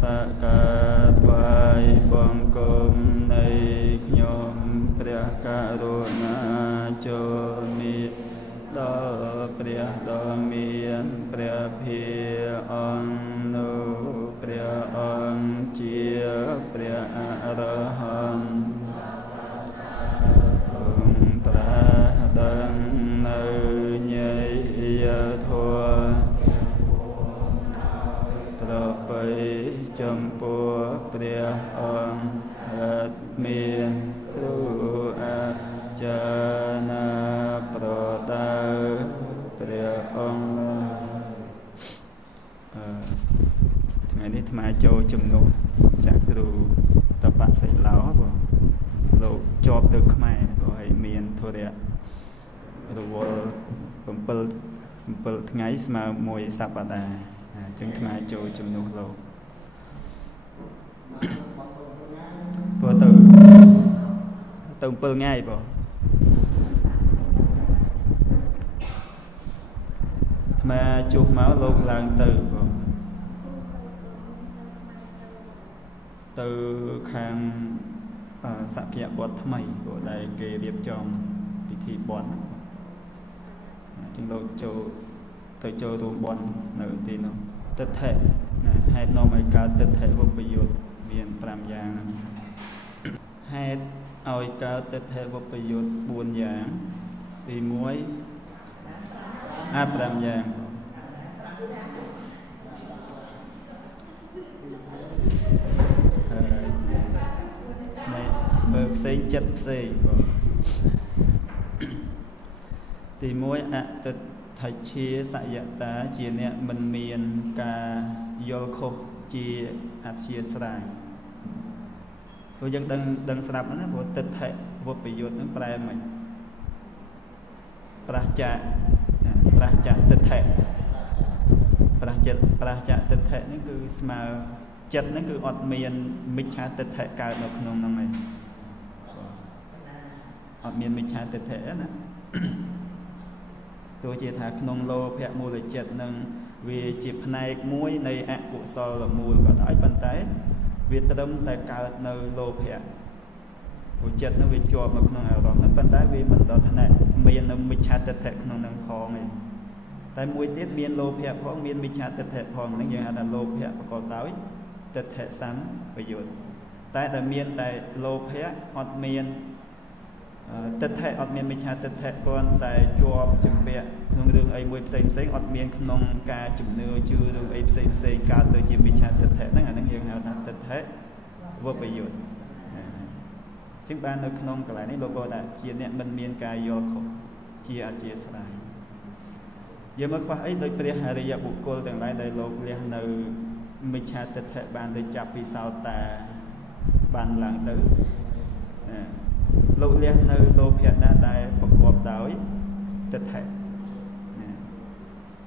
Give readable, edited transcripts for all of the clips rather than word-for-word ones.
สกาไว้บังคมในโยมพระกรุณาจงมีต่อพระดำเนินพระเพียรองนุพระองค์เจียพระอรหันต์องค์พระดังในเนยทัวต่อไปจำพวกพระองค์อาจมีครูอาจารย์โปรดได้พระองค์ថ្ងៃនេះថ្មចូលជំនួសចាក់គ្រូតបៈសៃឡោបងលោកជាប់ទៅខ្មែរក៏ឲ្យមានធរៈរវល់7ថ្ងៃស្មើមួយសប្តាហ៍អញ្ចឹងថ្មចូលជំនួសលោកព្រោះទៅ7ថ្ងៃបងថ្មជួសមកលោកឡើងទៅបងទៅខាងសក្យបុត្រថ្មីព្រោះដែលគេរៀបចំពិធីបុណ្យចឹងលោកចូលរួមបុណ្យនៅទីនោះទិដ្ឋិហេតុនាំឲ្យកើតទិដ្ឋិវិបយុទ្ធមាន5យ៉ាងហេតុឲ្យកើតទិដ្ឋិវិបយុទ្ធ4យ៉ាងទី15យ៉ាងមើលផ្សេងចិត្តផ្សេងបងទី1អតិថិជាសយតាជាអ្នកមិនមានការយល់ខុសជាអធ្យាស្រ័យព្រោះយើងដឹងស្រាប់ណាព្រោះទិដ្ឋិវបយុទ្ធនឹងប្រែមិនប្រះចាទិដ្ឋិប្រះចាទិដ្ឋិនេះគឺស្មើចិត្តហ្នឹងគឺអត់មានមិច្ឆាទិដ្ឋិកើតនៅក្នុងហ្នឹងឯងអត់មានមិច្ឆាទិដ្ឋិណាទោះជាថាក្នុងលោភៈមូលចិត្តនឹងវាជាផ្នែកមួយនៃអកុសលមូលក៏ដោយប៉ុន្តែវាត្រឹមតែកើតនៅលោភៈព្រោះចិត្តនឹងវាជាប់នៅក្នុងអារម្មណ៍ហ្នឹងប៉ុន្តែវាមិនដល់ថ្នាក់មាននៅមិច្ឆាទិដ្ឋិក្នុងហ្នឹងផងទេតែមួយទៀតមានលោភៈផងមានមិច្ឆាទិដ្ឋិផងហ្នឹងយើងហៅថាលោភៈប្រកបដោយទិដ្ឋិសម្បយុទ្ធតែដែលមានតែលោភៈអត់មានទិដ្ឋិអត់មានមិច្ឆាទិដ្ឋិគ្រាន់តែជាប់ជំពាក់ក្នុងរឿងអីមួយផ្សេងអត់មានក្នុងការជំនឿជឿរឿងអីផ្សេងកើតទៅជាមិច្ឆាទិដ្ឋិហ្នឹងអាហ្នឹងយើងហៅថាទិដ្ឋិវបយុទ្ធចឹងបាននៅក្នុងកន្លែងនេះលោកบอกថាជាអ្នកមិនមានការយល់ខុសជាអធ្យាស្រ័យយើងមកខ្វះអីដោយព្រះអរិយបុគ្គលទាំងឡាយដែលលោកលះនៅមិច្ឆាទិដ្ឋិបានទៅចាប់ពីសោតាបានឡើងទៅលោកលះនៅលោភៈណាដែលប្រកបដោយទិដ្ឋិ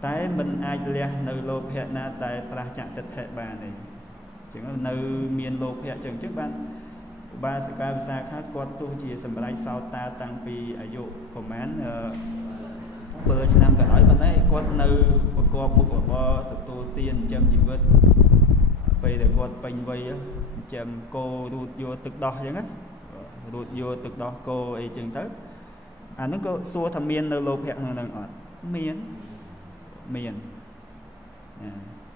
តែមិនអាចលះនៅលោភៈណាដែលប្រះចាកទិដ្ឋិបានទេអញ្ចឹងនៅមានលោភៈអញ្ចឹងបានបាសិកាវិសាខាគាត់ទោះជាសម្រេចសោតាតាំងពីអាយុប្រហែល7ឆ្នាំក៏ដោយប៉ុន្តែគាត់នៅប្រកបមុខរបរទទួលទានចិញ្ចឹមជីវិតពេលដែលគាត់ពេញវ័យចិញ្ចឹមគោរូតយកទឹកដោះអញ្ចឹងណារូតយកទឹកដោះគោអីចឹងទៅអាហ្នឹងក៏សួរថាមាននៅលោភៈក្នុងហ្នឹងអត់មាន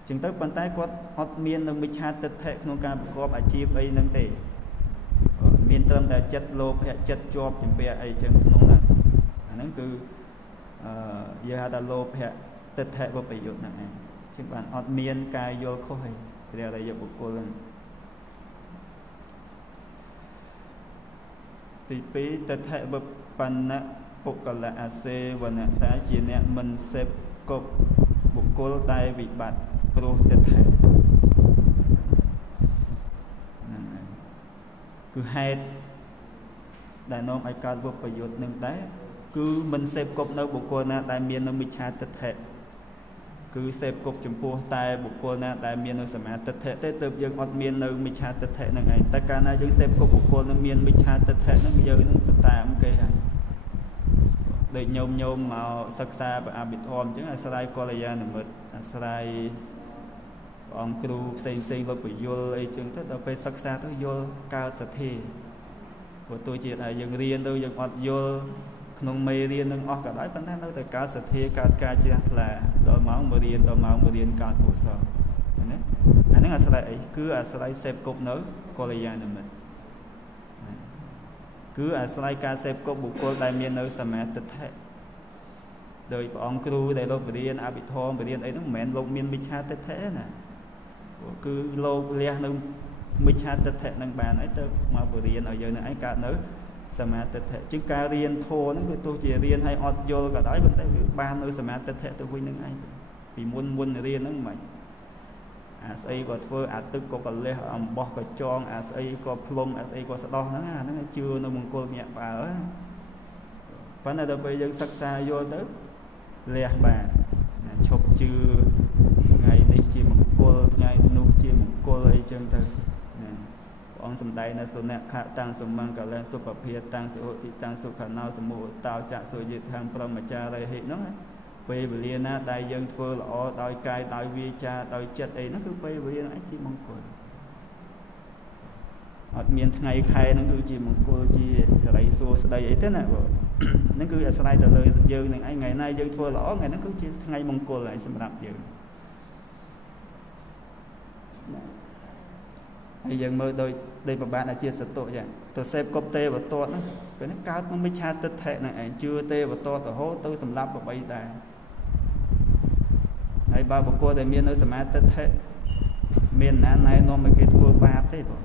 ចឹងទៅប៉ុន្តែគាត់អត់មាននៅមិច្ឆាទិដ្ឋិក្នុងការប្រកបអាជីពអីហ្នឹងទេមានត្រឹមតែចិត្តលោភៈចិត្តជាប់ជំពាក់អីចឹងក្នុងហ្នឹងអាហ្នឹងគឺយើងហៅថាលោភៈទិដ្ឋិវបយុទ្ធហ្នឹងឯងចឹងបានអត់មានការយល់ខុសឯងព្រះអរិយបុគ្គលហ្នឹងទី2ទិដ្ឋិវបណ្ណពុកលអសេវនតាជាអ្នកមិនសេពគប់បុគ្គលដែលវិបត្តិព្រោះទិដ្ឋិហ្នឹងឯងគឺហេតុដែលនាំឲ្យកើតវបយុទ្ធនឹងដែរគឺមិនសេពគប់នៅបុគ្គលណាដែលមាននៅមិច្ឆាទិដ្ឋិគឺសេពគប់ចំពោះតែបុគ្គលណាដែលមាននៅសមាទិដ្ឋិទេទើបយើងអត់មាននៅមិច្ឆាទិដ្ឋិហ្នឹងឯងតែកាលណាយើងសេពគប់បុគ្គលនឹងមានមិច្ឆាទិដ្ឋិហ្នឹងយើងនឹងទៅតាមគេហើយដូចញោមមកសិក្សាព្រះអភិធម្មអញ្ចឹងអាស្រ័យកល្យាណមិត្តអាស្រ័យ ông kêu xây vào buổi vô ấy chừng tới đâu phải sắc xa tới vô cao sát thi của tôi chỉ là dừng riêng đâu dừng ọt vô không mê riêng nâng ọt cả đấy vẫn đang đâu từ cao sát thi cao ca chưa là đôi máu một riêng cao cổ sò anh ấy là cứ slide xếp cục nữa có là gì mình cứ slide ca xếp cục bộ cô đại miền nơi sầm mát tết thế đời ông kêu để lô riêng bị thò riêng ấy nó mền lô miền bị cha tết thế nè cứ lô lia nâng bị cha tết thế nâng bàn ấy tới mà vừa riêng ở giờ này ấy cả nữa sầm mát tết thế chứ ca riêng thô nó cứ tôi chỉ riêng hay ọt vô cả đấy bên tay ban nơi sầm mát tết thế tôi vui nâng anh vì muôn riêng nó mạnh ấy có thưa tức có còn lê bọc có tròn ấy có plum ấy có đo nó chưa nó mong cô nhẹ bà ở vấn đề bây giờ sắc xa vô tới lê bà chụp chưa ngày đi chỉ một cô ngày nụ chỉ một cô lấy chân thôi ông sầm đây là số nè khá tăng số mang cả lên số bậc hiệp tăng số hội tăng số khả năng số mùa tạo trạng số diệt hàng prom mà cha đây hiện nó về liền na đại dân thưa lọ đại cai đại vi cha đại chất ấy nó cứ về liền ấy chỉ mong cổ ở miền ngày khai nó cứ chỉ mong cổ chỉ sẽ lấy số sẽ đây ấy thế nào nó cứ sẽ lấy từ lời dân này anh ngày nay dân thưa lọ ngày nó cứ chỉ ngày mong cổ lại xem làm gì bây giờ mơ đôi đây mà bạn đã chia sẻ tội vậy tôi xem cốc tê và to nó cái nó cao nó mới cha tết thệ này chưa tê và to tôi hốt tôi sầm lấp và bay ta hay ba bộ cô để miền nơi sầm mát tết thệ miền nam này nó mới cái thua ba thế rồi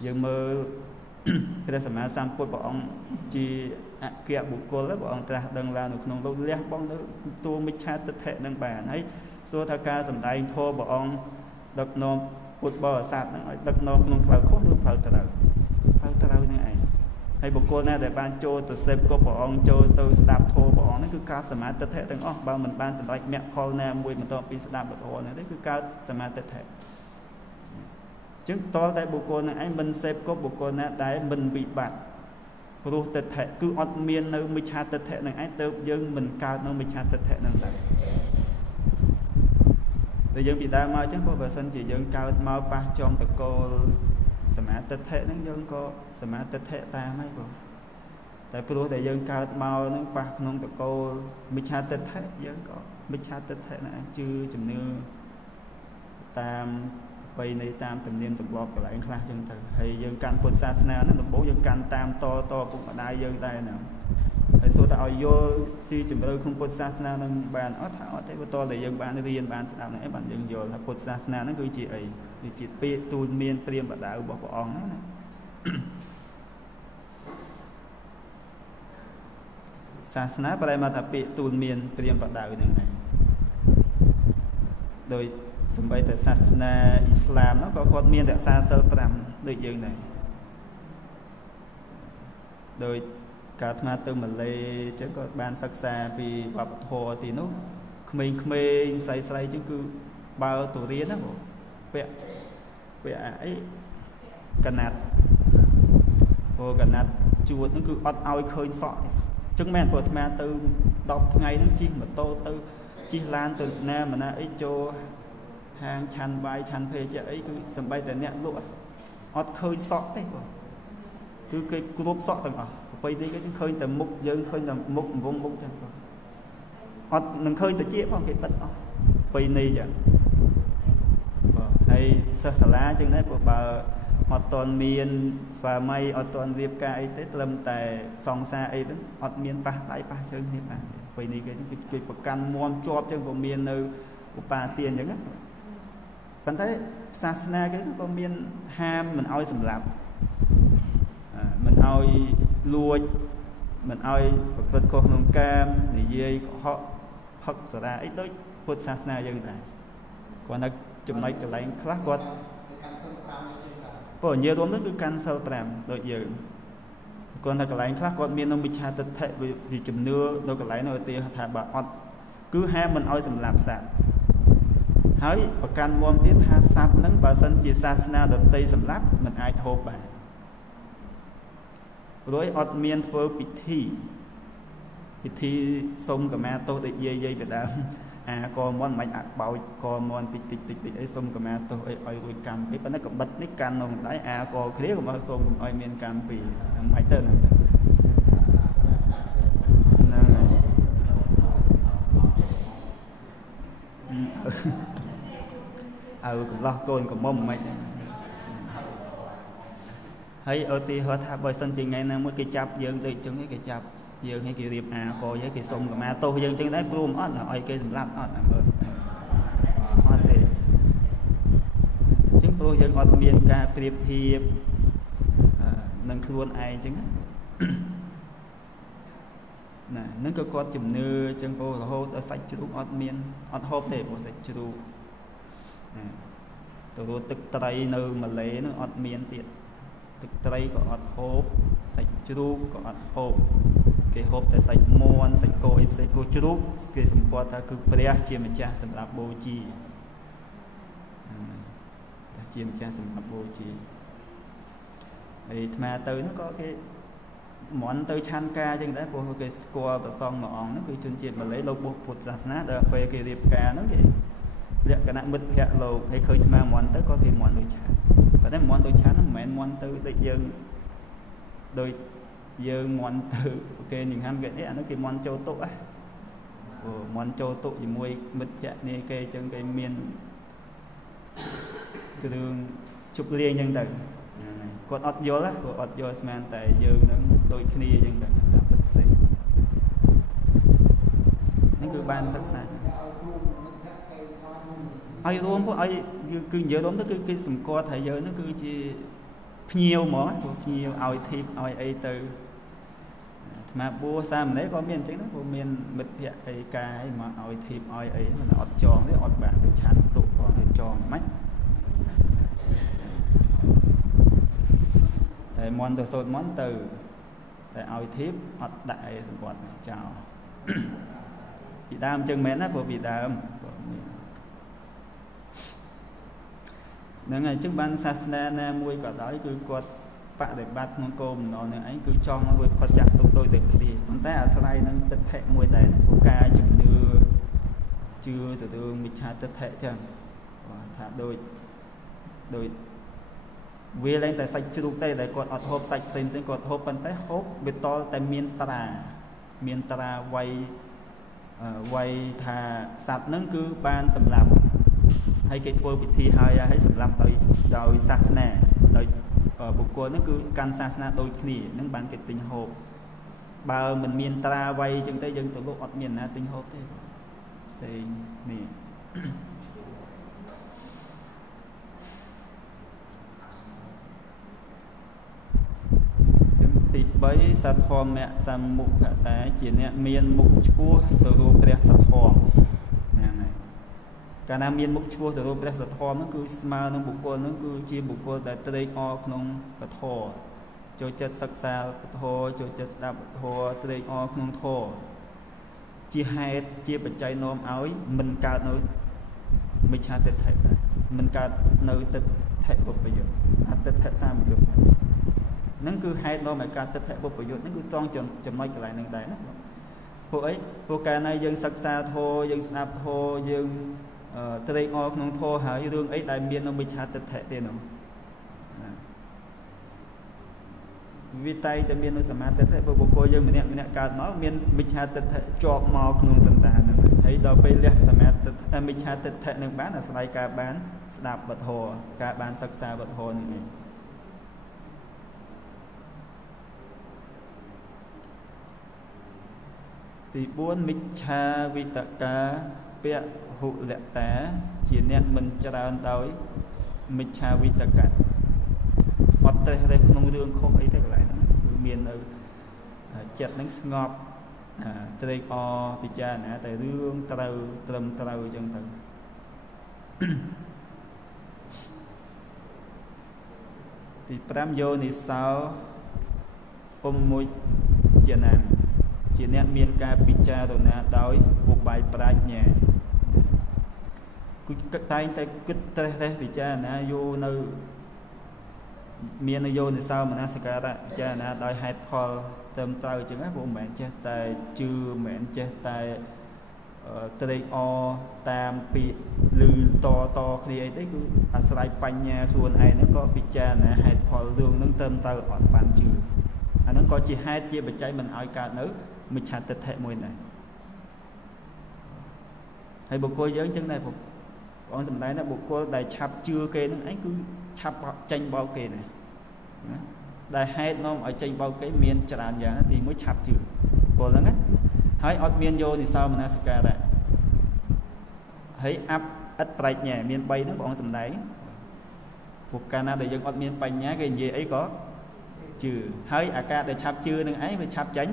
giờ mơ cái sầm mát sang cốt bọn ông chỉ kia bộ cô lớp bọn ông ta đừng là được nông lâu lẽ bong nó tôi mới cha tết thệ nâng bàn ấy số thà ca sầm đại thua bọn ông đợt nôm cột bò sạt nó đợt nôm không phải khốt luôn phải từ đâu như này hay bộ cô này để ban cho từ xem có bỏ ông cho tôi đạp thô bỏ ông nó cứ cao sầm mát tết thế từng óc bao mình ban sầm lại mẹ kho nè mùi mình to bị đạp bật thô này đấy cứ cao sầm mát tết thế chứng to tại bộ cô này anh mình xem có bộ cô này đấy mình bị bạn pro tết thế cứ ọt miên nơi mới cha tết thế này anh tới dân mình cao nơi mới cha tết thế này đấy từ dân bị đa mau chắc có vợ sinh chỉ dân cao mau ba trong tờ cô sầm mát tết thế nó dân có sầm mát tết thế ta mấy bộ tại pro tại dân cao mau nó ba nông tờ cô mới cha tết thế dân có mới cha tết thế này chưa chừng như tam quay này tam từng niên từng lọt lại khác chân từ hay dân can quân sa na nó bố dân can tam to cũng ở đây dân đây nào hay số tạo vô si chừng đâu không quân sa na nâng bàn ở thảo thế to là dân bàn riêng bàn sẽ làm này bạn dân vô là quân sa na nó cứ chỉ ấy chỉ pi tu miên priêm và đạo bỏ ong đó sa na phải mà thà pi tu miên priêm và đạo như này rồi sum bay từ sa na Islam nó có con miên tại sa sơ pram được dân này rồi cả thà từ mà lấy chứ có ban sắc xa vì bậc thọ thì nó mình say chứ cứ bao tổ riêng đó vẽ ấy cà nạt chuột nó cứ ọt ao khơi sọ chứng men của thà từ đọc ngày nó chi mà tô từ chi lan từ nam mà na ấy cho hàng chăn vai chăn phê chứ ấy cứ sầm bay từ nẹt lụa ọt khơi sọ thế cứ cái cúp sọ từng bây đi cái khơi từ mục dân khơi từ mục vùng mục chẳng họ đừng khơi từ chiếc không cái bất họ bây này vậy hay sơ lá chừng đấy của bà họ toàn miền và mây họ toàn liệp cài tết lâm tài song xa ấy vẫn họ miền ba tay ba chân như bạn bây này cái bậc căn muôn chọp trên vùng miền nơi của bà tiền chẳng á bạn thấy sa na cái có miền ham mình oi sầm lạp mình oi lùi mình oi vật con nông cam thì dây họ học sở ra ít đối phật sa na dân này còn là chụp mấy cái lạnh khác còn có nhiều đốm nước cứ can sâu tạm đội dự còn là cái lạnh khác còn miền nông bị cha tật thệ vì chùm nưa đâu cái lạnh nổi tiền thả bà ọt cứ ham mình oi sầm làm sạch hỏi và can muôn tiết tha sáp nắng bà sân chỉ sa na đợt tây sầm láp mình ai thô bà rồi ọt miền thưa bị thi sông cả ma tô để dây về đám có món mạnh bảo có món tịch ấy xông cả mà tôi ai cầm cái nó cũng bật nick can nông đấy có kia của mà xông ai miền cam vì máy tên cũng lo côn của mông mày hay ở thì họ thà bởi sân trình ngày nào mới cái chập dương tự chứng cái chập dương hay kiểu điệp có với cái sông của mà tôi dương chứng đấy boom ớt là ai cái làm ớt là mơ thì chứng tôi dương ớt miền ca điệp hiệp nâng luôn ai chứng nè nâng cơ con chùm nư chân cô là hô ở sạch chú ớt miền ớt hộp để bộ sạch chú tôi tức tay nư mà lấy nó ớt miền tiệt tức tay có ớt hộp sạch chú có ớt hộp cái hộp để sạch môn sạch cô ép sạch cô chú cái xung quanh ta cứ bia chia mình cha sầm lạp bồ chi chia mình cha sầm lạp bồ chi thì mà từ nó có cái món tới chan ca trên đấy của cái score và xong mà on nó cứ chuyên chia mà lấy lô bộ phụt ra snap được về cái điệp ca nó cái liệu cái nạn mứt hẹ lô hay khơi mà món tới có cái món đôi chán và đấy món đôi chán nó mến món tới để dân đôi dương món từ ok những ham cái đấy nó cái món châu tụ á món châu tụ thì mùi mứt hẹ này cái chân cái miền cái đường chụp liên nhân từ còn ọt vô á của ọt vô man tại dương nó đôi khi nhân từ tập sĩ nó cứ ban sắc xa ai luôn có ai cứ nhớ lắm nó cứ cái sừng co thời giờ nó cứ chỉ nhiều mỏ nhiều ai thịt ai ấy từ mà bua xa mình đấy có miền chính nó có miền mực hiện cái mà ai thịt ai ấy mà ọt tròn đấy ọt bạn từ chán tụ có thể tròn mắt món từ sốt món từ để ai thịt ọt đại sừng quạt chào bị đam chân mến á của bị đam nếu ngày trước ban sasna mui cả đó cứ quạt bạn để bắt con côm nó này anh cứ cho nó với phật chặt tôi được thì chúng ta slide nó tật thệ mùi đấy của ca chụp đưa chưa từ từ mình tra tật thệ chẳng thả đôi vì lên tại sạch chưa tay để còn ọt hộp sạch xem còn hộp bên tay hộp bị to tại miền tara quay thà sạch nó cứ ban sầm lạp hay cái thua bị thi hai hay sầm lạp tới đòi sasna đòi bộ cô nó cứ can sasna đôi khi nó bán cái tình hộp bao mình miền tara quay chân tay dân tụi lúc ọt miền na tình hộp thế xây nè tịt bấy sát thom mẹ sam mục cả tá chỉ nè miền mục chua từรูป sát thom này cả nam miền mục chua từรูป sát thom nó cứ smile nó bộ cô nó cứ chia bộ cô tại tây oក្នុងបធរចូលចិត្តសិក្សាបធរចូលចិត្តស្ដាប់បធរតេអក្នុងធរជាហេតុជាបច្ច័យនាំឲ្យមិនកើតនៅមិច្ឆាទិដ្ឋិមិនកើតនៅទិដ្ឋិបុព្វយុត្តអទិដ្ឋិសាមយុត្តហ្នឹងគឺហេតុនាំឲ្យកើតទិដ្ឋិបុព្វយុត្តហ្នឹងគឺត្រង់ចំណុចកន្លែងហ្នឹងដែរណាពួកអីពួកកាលណាយើងសិក្សាធរយើងស្ដាប់ធរយើងតេអក្នុងធរហើយរឿងអីដែលមាននៅមិច្ឆាទិដ្ឋិទេនោះវិត័យតែមាននៅសមាធិទេបុគ្គលយើងម្នាក់កើតមកមានមិច្ឆាទិដ្ឋិជាប់មកក្នុងសន្តានហ្នឹងហើយដល់ពេលលះសមាធិមិច្ឆាទិដ្ឋិនឹងបានអាស្រ័យការបានស្ដាប់វធការបានសិក្សាវធនឹងឯងទី4មិច្ឆាវិតកាពហុលតាជាអ្នកមិនច្រើនដោយមិច្ឆាវិតកៈអត់ត្រេះរេះក្នុងរឿងខុសអីទេកន្លែងហ្នឹងគឺមាននៅចិត្តហ្នឹងស្ងប់ត្រេកអរពិចារណាតែរឿងត្រូវត្រឹមត្រូវអញ្ចឹងទៅទី5យោនិសោមួយជាណាជាអ្នកមានការពិចារណាដោយឧបាយប្រាជ្ញាគឺតែងតែគិតត្រេះរេះពិចារណាយោនៅមានយោនិសោមនសិការៈពិចារណាដោយហេតុផលត្រឹមត្រូវអញ្ចឹងណាព្រោះមិនមែនចេះតែជឿមិនមែនចេះតែ ត្រេកអរតាមពាក្យឬតគ្នាអីទេគឺអាស្រ័យបញ្ញាខ្លួនឯងហ្នឹងក៏ពិចារណាហេតុផលរឿងហ្នឹងទៅអត់បានជឿអាហ្នឹងក៏ជាហេតុជាបច្ច័យមិនឲ្យកើតនៅមិច្ឆាទិដ្ឋិមួយដែរហើយបុគ្គលយើងចឹងដែរបងសម្ដែងថាបុគ្គលដែលឆាប់ជឿគេហ្នឹងឯងគឺឆាប់ចេញបោកគេដែរណាដែលហេតុនាំឲ្យចេញបោកគេមានច្រើនយ៉ាងទីមួយឆាប់ជឿបុគ្គលហ្នឹងណាហើយអត់មានយោនិសោមនសិការៈហើយអបឥតប្រាជ្ញាមាន3ហ្នឹងបងសម្ដែងព្រោះកាលណាដែលយើងអត់មានបញ្ញាគេនិយាយអីក៏ជឿហើយអាការដែលឆាប់ជឿនឹងឯងវាឆាប់ចេញ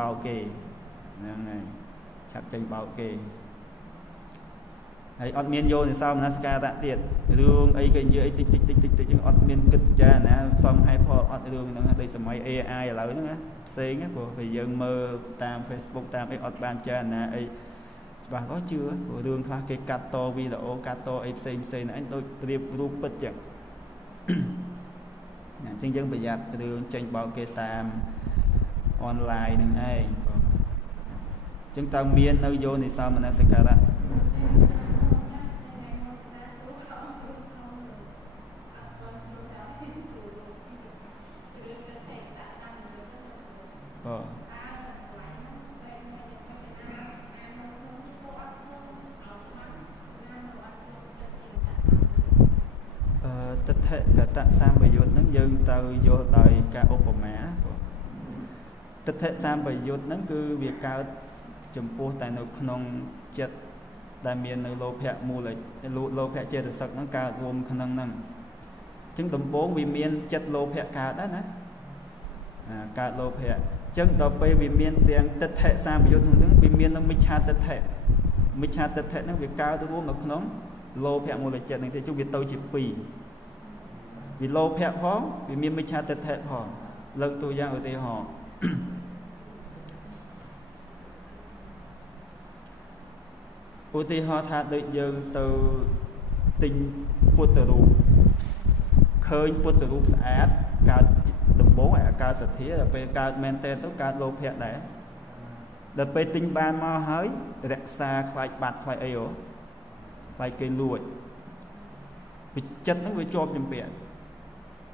បោកគេហ្នឹងហើយឆាប់ចេញបោកគេហើយអត់មានយោនិសោមនសិការៈទៀតរឿងអីគេនិយាយតិចយើងអត់មានគិតពិចារណាសំហេតុផលអត់រឿងហ្នឹងដូចសម័យ AI ឥឡូវហ្នឹងណាផ្សេងណាព្រោះពេលយើងមើលតាម Facebook តាមអីអត់បានពិចារណាអីច្បាស់ក៏ជឿព្រោះរឿងខ្លះគេកាត់តវីដេអូកាត់តអីផ្សេងហ្នឹងដូចប្រៀបរូបពិតចឹងអញ្ចឹងយើងប្រយ័ត្នរឿងចេញបោកគេតាមអនឡាញហ្នឹងឯងអញ្ចឹងតើមាននៅយោនិសោមនសិការៈទិដ្ឋិកតសម្បយុទ្ធហ្នឹងយើងទៅយល់ដោយការឧបមាទិដ្ឋិសម្បយុទ្ធហ្នឹងគឺវាកើតចំពោះតែនៅក្នុងចិត្តដែលមាននៅលោភៈមូលលោភៈចេតសិកហ្នឹងកើតរួមក្នុងហ្នឹងអញ្ចឹងដំបូងវាមានចិត្តលោភៈកើតដែរណាកើតលោភៈអញ្ចឹងដល់ពេលវាមានទាំងទិដ្ឋិសម្បយុទ្ធហ្នឹងវាមាននៅមិច្ឆាទិដ្ឋិហ្នឹងវាកើតរួមនៅក្នុងលោភៈមូលចិត្តហ្នឹងទេជុំវាទៅជា2វាលោភៈផងវាមានមិច្ឆាទិដ្ឋិផងលើកតួយ៉ាងឧទាហរណ៍ថាដូចយើងទៅទិញពុទ្ធរូបឃើញពុទ្ធរូបស្អាតកើតដំបូងអាការសទ្ធាដល់ពេលកើតមែនតើទៅកើតលោភៈដែរដល់ពេលទិញបានមកហើយរក្សាខ្លាចបាត់ខ្លាចអីខ្លាចគេលួចវិចិត្តហ្នឹងវាជាប់ជំពាក់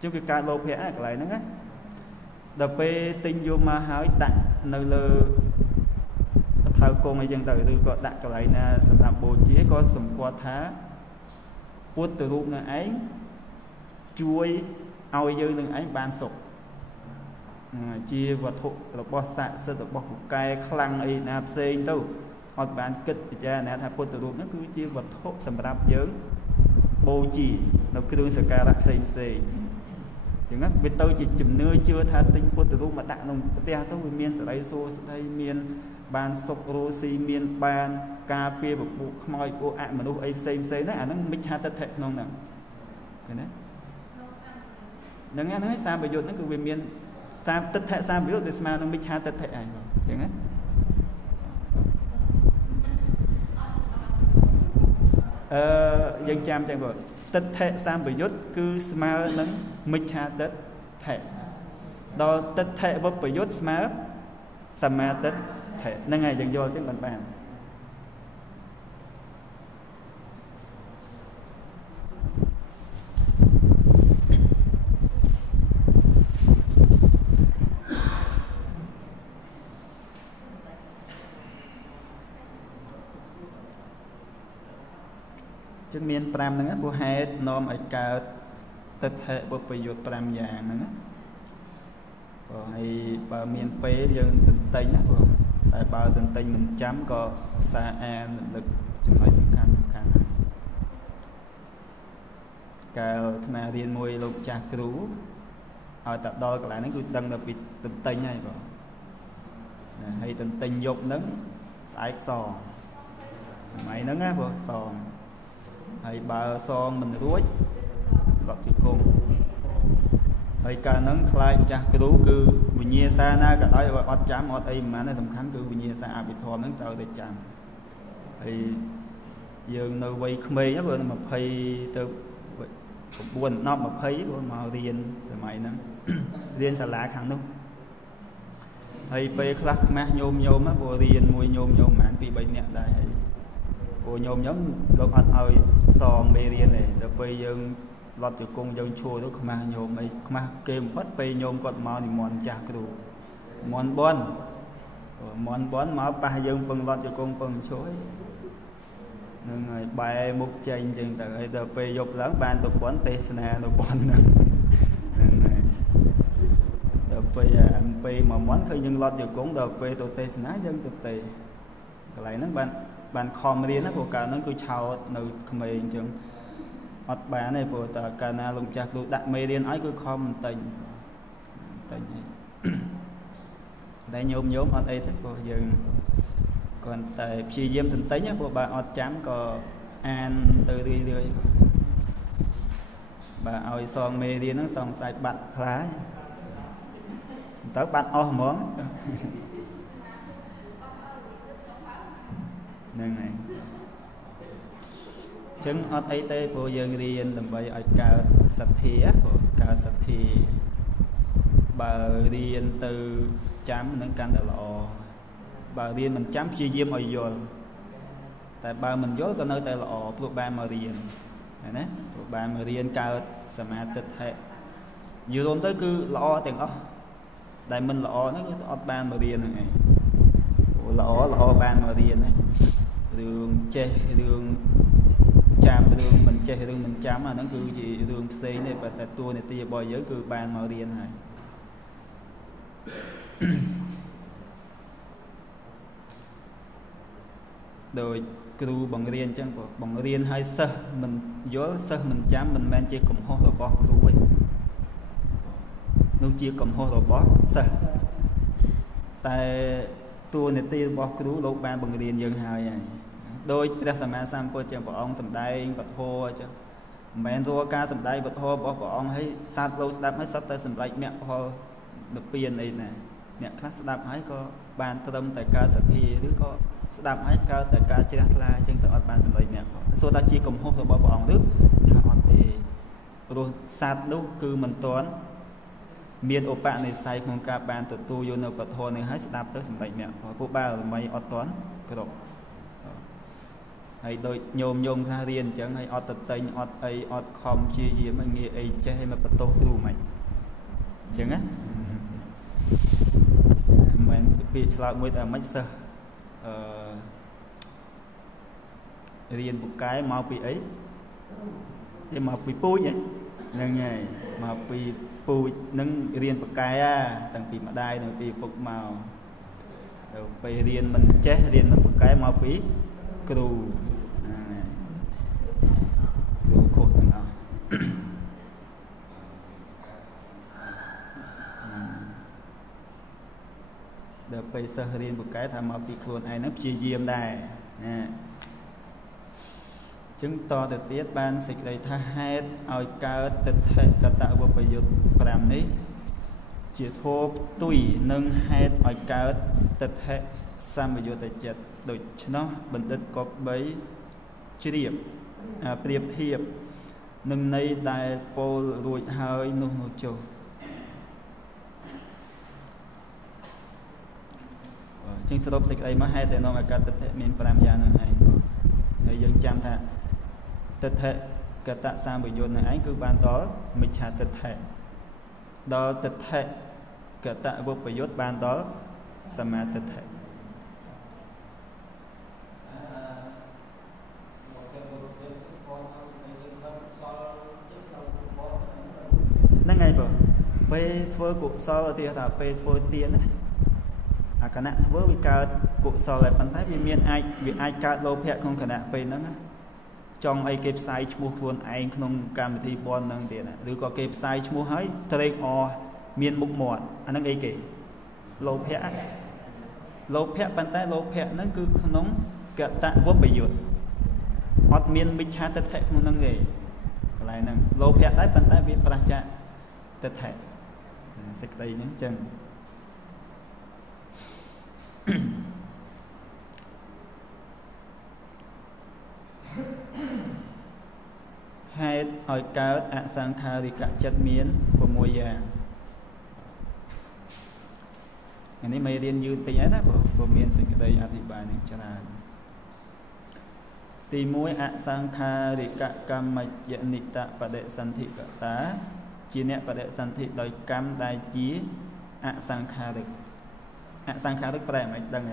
ជិះវាកើតលោភៈកន្លែងហ្នឹងណាដល់ពេលទិញយកមកហើយដាក់នៅលើថៅកងអីចឹងទៅឬក៏ដាក់កន្លែងណាសម្រាប់បូជាក៏សម្គាល់ថាពុទ្ធរូបនឹងឯងជួយឲ្យយើងនឹងឯងបានសុខជាវត្ថុរបស់ស័ក្តិសិទ្ធិរបស់ពូកែខ្លាំងអីណាផ្សេងទៅអត់បានគិតពិចារណាថាពុទ្ធរូបហ្នឹងគឺជាវត្ថុសម្រាប់យើងបូជានៅគ្រឿងសក្ការៈផ្សេងចឹងណាវាទៅជាជំនឿជឿថាទិញពុទ្ធរូបមកដាក់ក្នុងផ្ទះទៅវាមានសេរីសួស្តីមានបានសុខរស់ស៊ីមានបានការពារពពួកខ្មោចពួកអមនុស្សអីផ្សេងហ្នឹងអាហ្នឹងមិច្ឆាទិដ្ឋិក្នុងហ្នឹងឃើញទេហ្នឹងហើយសម្បយុទ្ធហ្នឹងគឺវាមានទិដ្ឋិសម្បយុទ្ធវាស្មើនឹងមិច្ឆាទិដ្ឋិឯងចឹងណាយើងចាំចឹងបងទិដ្ឋិសម្បយុទ្ធគឺស្មើនឹងមិច្ឆាទិដ្ឋិដល់ទិដ្ឋិវិបយុទ្ធស្មើសមាទិដ្ឋិហ្នឹងហើយយើងយល់ចឹងបានចឹងមាន5ហ្នឹងព្រោះហេតុនាំឲ្យកើតទិដ្ឋិវិបយុទ្ធ5យ៉ាងហ្នឹងណាព្រោះហើយបើមានពេលយើងទន្ទិញណាព្រោះតែបើទន្ទិញមិនចាំក៏សារអានរំលឹកចំណុចសំខាន់កាលអាត្មារៀនមួយលោកចាស់គ្រូឲ្យតែដល់កន្លែងហ្នឹងគឺដឹងដល់ពីទន្ទិញហើយបងហើយទន្ទិញយកហ្នឹងស្អែកសងសម័យហ្នឹងណាបងសងហើយបើសងមិនរួចឡប់ជាគុំហើយកាលហ្នឹងខ្លាចចាស់គ្រូគឺវិញ្ញាសាណាក៏ដោយអត់ចាំអត់អីមិនមែនទេសំខាន់គឺវិញ្ញាសាអភិធម្មហ្នឹងត្រូវតែចាំហើយយើងនៅវ័យក្មេងបើ20ទៅ9 10 20ព្រោះមករៀនសម័យហ្នឹងរៀនសាលាខាងនោះហ ហើយពេលខ្លះខ្មាស់ញោមណាព្រោះរៀនមួយញោមបានពី3នាក់ដែរហើយព្រោះញោមលោកអត់ឲ្យសងមេរៀនទេដល់ពេលយើងលត់ជង្គង់យើងឈួរទៅខ្មាស់ញោមអីខ្មាស់គេបំផុតពេលញោមគាត់មកនិមន្តចាស់គ្រូមន់បនមកប៉ះយើងពឹងលត់ជង្គង់ពឹងឈួរនឹងហើយបែរមុខចេញអញ្ចឹងទៅហើយដល់ពេលយប់ឡើងបានទៅបនទេសនានៅបនហ្នឹងដល់ពេលមកមន់ឃើញយើងលត់ជង្គង់ដល់ពេលទៅទេសនាយើងទៅទេកន្លែងហ្នឹងបានខំរៀនណាព្រោះកាលហ្នឹងគឺឆោតនៅក្មេងអញ្ចឹងអត់បានទេព្រោះតែកាលណាលោកចាស់គ្រូដាក់មេរៀនឲ្យគឺខំបន្តិចហើយតែញោមអត់អីទេព្រោះយើងគ្រាន់តែព្យាយាមទន្ទិញព្រោះបើអត់ចាំក៏អានទៅរឿយបើឲ្យសងមេរៀនហ្នឹងសង្ស័យបាត់ខ្លាចទៅបាត់អស់ហ្មងហ្នឹងហើយចឹងអត់អីទេព្រោះយើងរៀនដើម្បីឲ្យកើតសទ្ធាព្រោះកើតសទ្ធាបើរៀនទៅចាំនឹងកាន់តែល្អបើរៀនមិនចាំព្យាយាមឲ្យយល់តែបើមិនយល់ក៏នៅតែល្អព្រោះបានមករៀនណាព្រោះបានមករៀនកើតសមាធិយល់ទៅគឺល្អទាំងអស់ដែលមិនល្អហ្នឹងគឺអត់បានមករៀនហ្នឹងឯងល្អបានមករៀនហ្នឹងរឿងចេះរឿងចាំរឿងមិនចេះរឿងមិនចាំអាហ្នឹងគឺជារឿងផ្សេងទេប៉ុន្តែតួនាទីរបស់យើងគឺបានមករៀនហើយដោយគ្រូបង្រៀនអញ្ចឹងបង្រៀនឲ្យសិស្សមិនយល់សិស្សមិនចាំមិនមែនជាកំហុសរបស់គ្រូទេនោះជាកំហុសរបស់សិស្សតែតួនាទីរបស់គ្រូលោកបានបង្រៀនយើងហើយដោយព្រះសម្មាសម្ពុទ្ធជាព្រះអង្គសម្ដែងពធអញ្ចឹងមិនមែនរាល់ការសម្ដែងពធរបស់ព្រះអង្គឲ្យសត្វលោកស្ដាប់ឲ្យសត្វតែសម្រេចមគ្គផលនិព្វានអីណាអ្នកខ្លះស្ដាប់ហើយក៏បានត្រឹមតែការសទ្ធាឬក៏ស្ដាប់ហើយកើតតែការជ្រះថ្លាអញ្ចឹងទៅអត់បានសម្រេចមគ្គផលសួរថាជាកំហុសរបស់ព្រះអង្គឬថាអត់ទេព្រោះសត្វនោះគឺមិនទាន់មានឧបនិស្ស័យក្នុងការបានទទួលយកនៅពធនេះហើយស្ដាប់ទៅសម្រេចមគ្គផលព្រោះបារមីអត់ទាន់គ្រប់ហើយដូចញោមខ្លះរៀនអញ្ចឹងហើយអត់តេញអត់អីអត់ខំព្យាយាមឲ្យងាយអីចេះឲ្យមកបន្ទោសគ្រូមិនអញ្ចឹងណាមិនពាក្យឆ្លើយមួយតែមិនសិស្សរៀនពូកែមកពីអីគេមកពីពូជហ្នឹងហើយមកពីពូជនឹងរៀនពូកែតាំងពីម្ដាយនៅពីពុកមកទៅពេលរៀនមិនចេះរៀនមិនពូកែមកពីគ្រូគ្រូខុសទាំងអស់ដល់ពេលសិស្សរៀនពូកែថាមកពីខ្លួនឯងហ្នឹងព្យាយាមដែរណាចឹងតទៅទៀតបានសេចក្តីថាហេតុឲ្យកើតទិដ្ឋិកតវបយុទ្ធ5នេះជាធម៌ផ្ទុយនឹងហេតុឲ្យកើតទិដ្ឋិសម្បយុត្តចិត្តដូច្នោះបណ្ឌិតកបីជ្រាបប្រៀបធៀបនឹងន័យដែលពោលរួចហើយនោះចុះជាងសរុបសេចក្តីមកហេតុដែលនាំឲ្យកើតទិដ្ឋិមាន5យ៉ាងហ្នឹងឯងហើយយើងចាំថាទិដ្ឋិកតសម្បយុទ្ធនឹងឯងគឺបានដល់មិច្ឆាទិដ្ឋិដល់ទិដ្ឋិកតវបយុទ្ធបានដល់សមាទិដ្ឋិហ្នឹងហើយបងពេលធ្វើកុសលឧទាហរណ៍ថាពេលធ្វើទានណាអាគណៈធ្វើវាកើតកុសលតែប៉ុន្តែវាអាចកើតលោភៈក្នុងគណៈពេលហ្នឹងណាចង់អីគេផ្សាយឈ្មោះខ្លួនឯងក្នុងកម្មវិធីបនហ្នឹងទៀតណាឬក៏គេផ្សាយឈ្មោះហើយត្រេកអរមានមុខមាត់អាហ្នឹងអីគេលោភៈប៉ុន្តែលោភៈហ្នឹងគឺក្នុងកតវបយុទ្ធអត់មានមិច្ឆាទិដ្ឋិក្នុងហ្នឹងទេកន្លែងហ្នឹងលោភៈដែរប៉ុន្តែវាប្រឆាចទិដ្ឋិសេចក្តីហ្នឹងចឹងហេតុឲ្យកើតអសង្ខារិកចិត្តមាន6យ៉ាង อันนี้ไม่เรียนยืนตีนะผมเรียนสิ่งใดอธิบายในจราตีมวยอสังคาริกะกรรมยนิตะปะเดสันติกตาจีเนปะเดสันติโดยกรรมได้จีอสังคาริกแปลไหมดังไง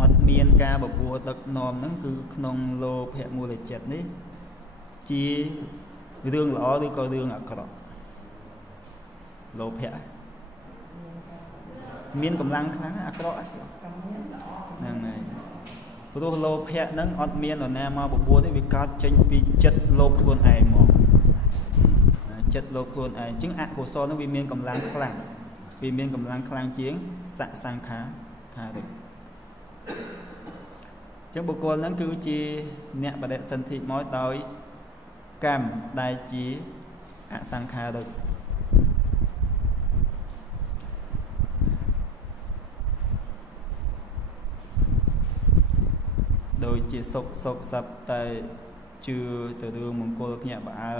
อดเมียนกาบบัวตกนอมนั่นคือนงโลเพมูลเจ็ดนี้จีเรื่องหล่อหรือก็เรื่องอักขระโลเพเมียนกำลังครั้งอักขระนั่นไงรู้โลเพนั่งอดเมียนหรือแนมาบบัวที่วิกาเจนปีจัดโลกคนไอหมอกจัดโลกคนไอจึงอักกุศลนั้นวิเมียนกำลังครั้งวิเมียนกำลังครั้งเจียงสะสังขาขาดึกจังบุคคลนั้นคือจีเนี่ยประเด็นสันติม้อยโดยกรรมได้จีอสังขาริกโดยจีสกสับแต่ชื่อตัวเรื่องมงคลเนี่ยบ่า